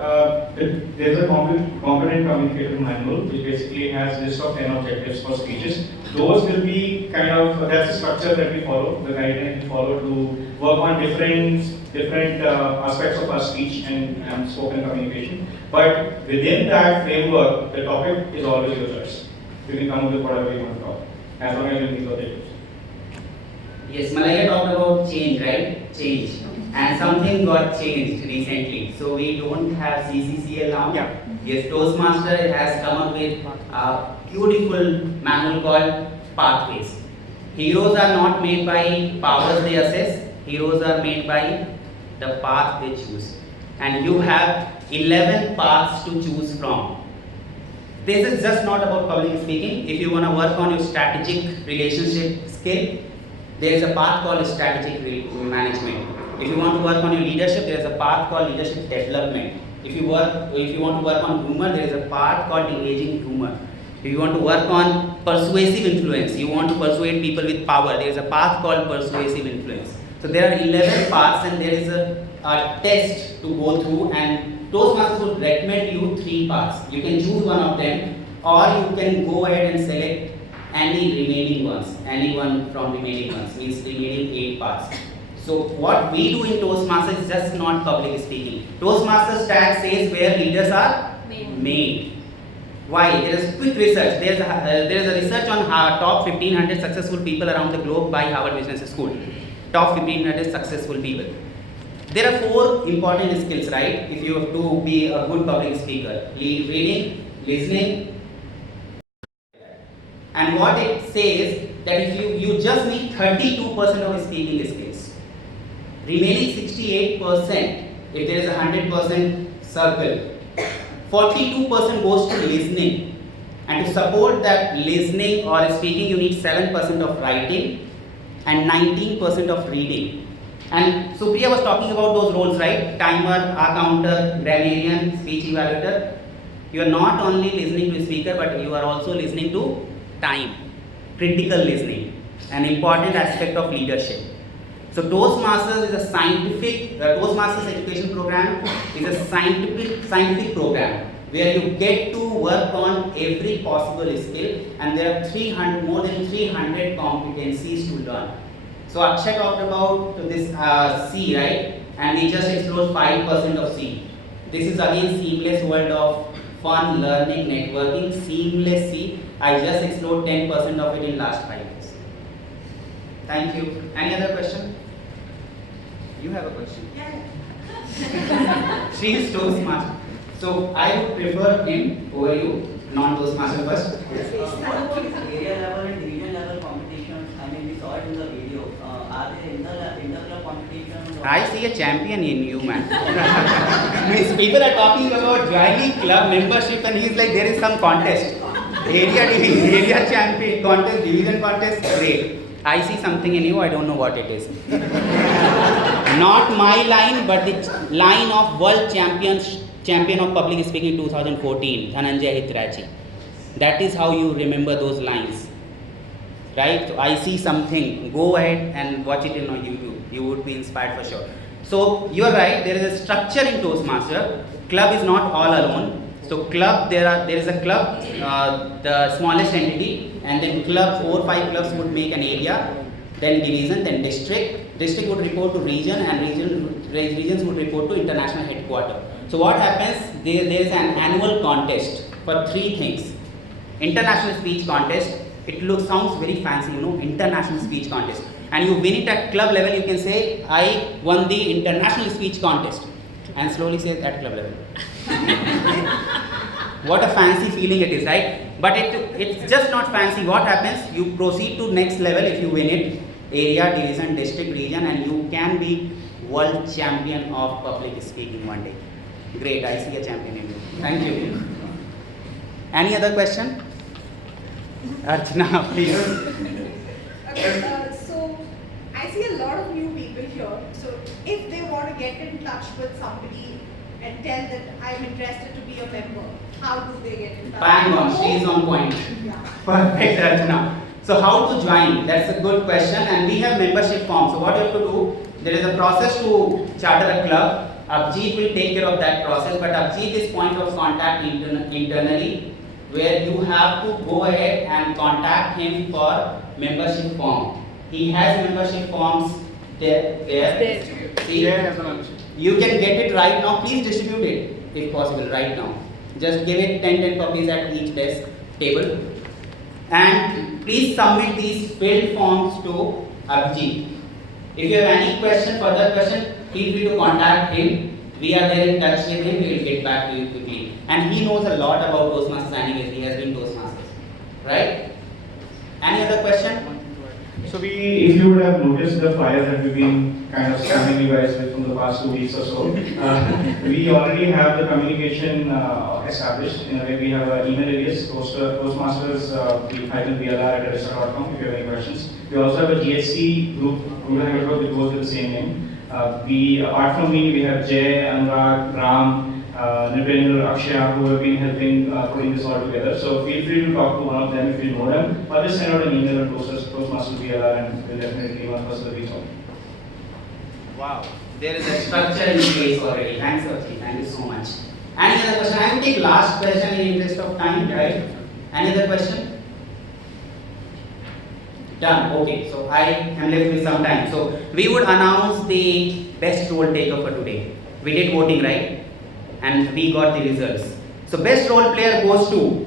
there's a competent communicator manual, which basically has a list of 10 objectives for speeches. Those will be kind of, that's the structure that we follow, the guidelines we follow to work on different aspects of our speech and spoken communication. But within that framework, the topic is always your choice. You can come up with whatever you want to talk, as long as you meet the objectives. Yes, Malaya talked about change, right? Change. And something got changed recently. So we don't have CCCL now. Yeah. Yes, Toastmaster has come up with a beautiful manual called Pathways. Heroes are not made by powers they assess. Heroes are made by the path they choose. And you have 11 paths to choose from. This is just not about public speaking. If you want to work on your strategic relationship skill, there is a path called strategic management. If you want to work on your leadership, there is a path called leadership development. If you want to work on humor, there is a path called engaging humor. If you want to work on persuasive influence, you want to persuade people with power, there is a path called persuasive influence. So there are 11 paths, and there is a test to go through, and Toastmasters would recommend you 3 paths. You can choose one of them, or you can go ahead and select any remaining ones, any one from remaining ones, means remaining 8 paths. So what we do in Toastmasters is just not public speaking. Toastmasters tag says where leaders are made. Why? There is quick research. There is a research on top 1500 successful people around the globe by Harvard Business School. Top 1500 successful people. There are 4 important skills, right? If you have to be a good public speaker: reading, listening, and what it says that if you just need 32% of speaking skills, remaining 68%, if there is a 100% circle, 42% goes to listening, and to support that listening or speaking you need 7% of writing and 19% of reading. And Supriya was talking about those roles, right? Timer, counter, grammarian, speech evaluator. You are not only listening to the speaker, but you are also listening to time, critical listening, an important aspect of leadership. So Toastmasters is a Toastmasters education program is a scientific program where you get to work on every possible skill, and there are more than 300 competencies to learn. So Akshay talked about this C, right? And we just explored 5% of C. This is again seamless world of fun, learning, networking, seamless C. I just explored 10% of it in last 5 years. Thank you. Any other question? You have a question? Yeah. She is Toastmaster. So I would prefer him over you, non-Toastmaster first. Area level and region level competitions, I mean, we saw it in the video. Are there inter-club competitions? I see a champion in you, man. Means people are talking about joining club membership, and he's like, there is some contest. Area champion contest, division contest, great. I see something in you, I don't know what it is. Not my line, but the line of world champion of public speaking 2014, Dhananjay Hitrachi. That is how you remember those lines. Right? So I see something. Go ahead and watch it on YouTube. You would be inspired for sure. So you are right, there is a structure in Toastmaster. Club is not all alone. So club, there is a club, the smallest entity, and then club, 4 or 5 clubs would make an area, then division, then district. District would report to region, and regions would report to international headquarters. So what happens, there is an annual contest for 3 things. International speech contest, sounds very fancy, international speech contest. And you win it at club level, you can say, I won the international speech contest. And slowly say at club level. What a fancy feeling it is, right? But it's just not fancy. What happens? You proceed to next level if you win it. Area, division, district, region, and you can be world champion of public speaking one day. Great, I see a champion in you. Thank you. Any other question? Archana, please. Okay, so I see a lot of new people here. So if they want to get in touch with somebody and tell that I'm interested to be a member, how do they get in touch? Bang on, she is on point. Yeah. Perfect, Archana. So how to join? That's a good question, and we have membership forms. So what you have to do, there is a process to charter a club. Abjeet will take care of that process, but Abjeet is point of contact internally, where you have to go ahead and contact him for membership form. He has membership forms there. See, you can get it right now. Please distribute it if possible right now. Just give it 10 copies at each desk table. And please submit these filled forms to Abjeet. If you have any further question, feel free to contact him. We are there in touch with him. We will get back to you quickly. And he knows a lot about Toastmasters anyways. He has been Toastmasters. Right? Any other question? So if you would have noticed the flyer that we've been kind of spamming you guys with from the past 2 weeks or so, we already have the communication established. In a way, we have an email alias, Toastmasters-VLR@arista.com if you have any questions. We also have a GSC group network that goes with the same name. Apart from me, we have Jay, Anurag, Ram, Nipendra, Akshay, who have been helping putting this all together. So feel free to talk to one of them if you know them, or just send out an email to Toastmasters VLR, and we'll definitely one person will reach out. Wow, there is a structure in place already. Thanks, Archie. Thank you so much. Any other question? I will take last question in interest of time, right? Any other question? Done. Okay, so I am left with some time. So we would announce the best role taker for today. We did voting, right? And we got the results. So best role player goes to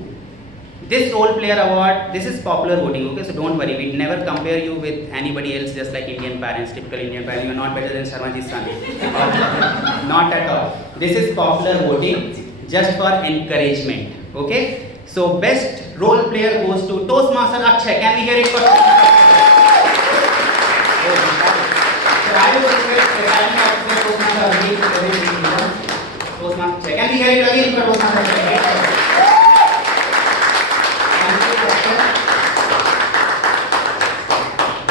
this role player award, this is popular voting, okay? So don't worry, we never compare you with anybody else, just like Indian parents, typical Indian parents. You're not better than Sharmaji's son. Not at all. This is popular voting, just for encouragement, okay? So best role player goes to Toastmaster Akshay. Can we hear it for So I will request presiding officer Toastmaster Abhi to present this Toastmaster Akshay. Can we hear it again for Toastmaster Akshay?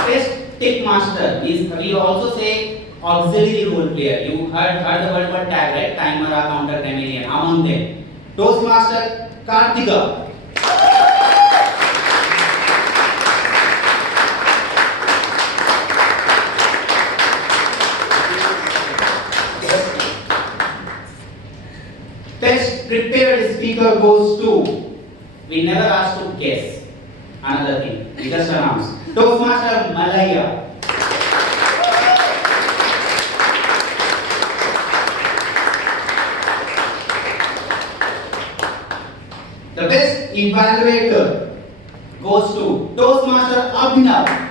Best tip master is, we also say auxiliary role player. You heard the word tag, right? Timer, counter, chameleon. Among them, Toastmaster Kartika. Best prepared speaker goes to, we never asked to guess. Another thing, we just announced. Toastmaster Malaya. The best evaluator goes to Toastmaster Abhinav.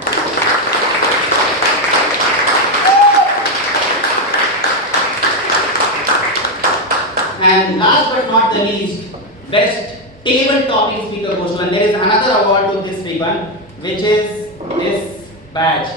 And last but not the least, best table topping speaker goes to, and there is another award to this ribbon, which is this badge,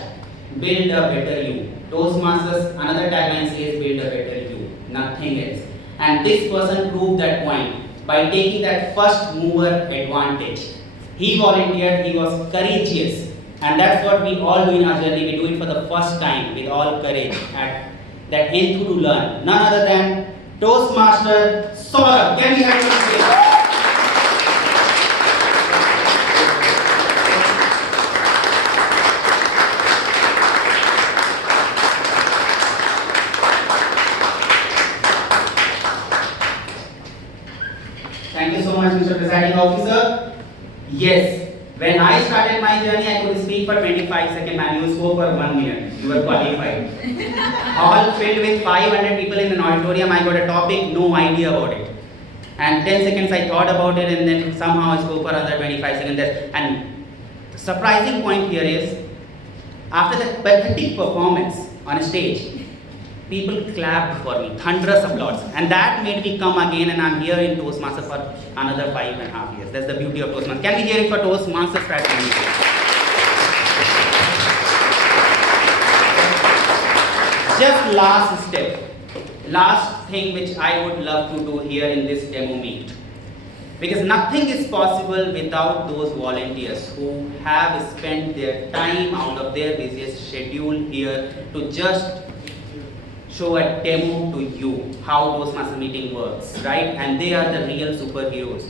Build a Better You. Toastmasters, another tagline says Build a Better You, nothing else. And this person proved that point by taking that first mover advantage. He volunteered, he was courageous, and that's what we all do in our journey. We do it for the first time with all courage, at that enthusiasm to learn. None other than Toastmaster Saurabh. Can we have him on stage? Thank you so much, Mr. Presiding Officer. Yes, when I started my journey, I could speak for 25 seconds, and you spoke for 1 minute. You were qualified. All filled with 500 people in an auditorium, I got a topic, no idea about it. And 10 seconds I thought about it, and then somehow I spoke for another 25 seconds. And the surprising point here is, after that pathetic performance on a stage, people clapped for me, thunderous applause. And that made me come again, and I'm here in Toastmasters for another 5.5 years. That's the beauty of Toastmasters. Can we hear it for Toastmasters strategy? Just last step, last thing which I would love to do here in this demo meet. Because nothing is possible without those volunteers who have spent their time out of their busiest schedule here to just show a demo to you how Toastmaster meeting works, right? And they are the real superheroes,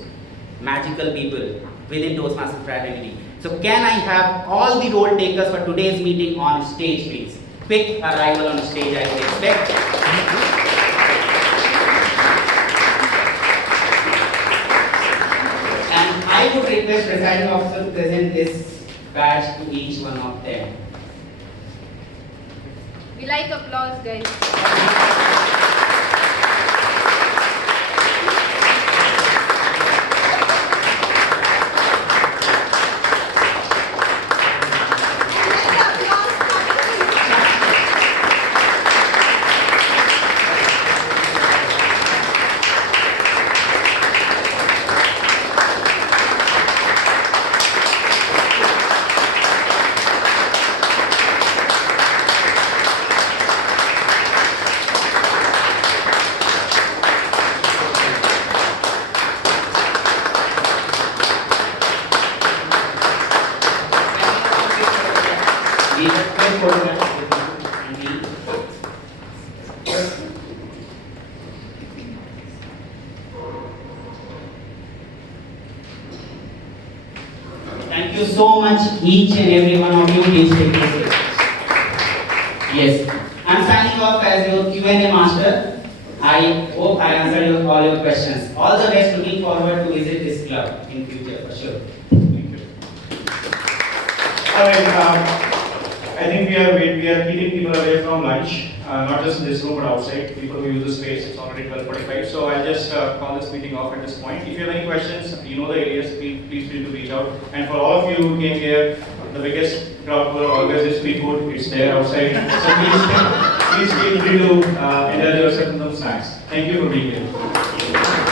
magical people within Toastmaster fraternity. So can I have all the role takers for today's meeting on stage, please? Quick arrival on stage, I would expect. And I would request presiding officer to present this badge to each one of them. We like applause, guys. Thank you so much, each and every one of you. Please take your seats. Yes, I'm signing off as your Q&A master. I hope I answered all your questions. All the best. Looking forward to visit this club in future for sure. Thank you. I I think we are keeping people away from lunch, not just in this room but outside. People who use the space. It's already 12:45. So I'll just call this meeting off at this point. If you have any questions, you know the areas. Please feel free to reach out. And for all of you who came here, the biggest crowd puller always is street food. It's there outside. So please feel free to indulge yourself in some snacks. Thank you for being here.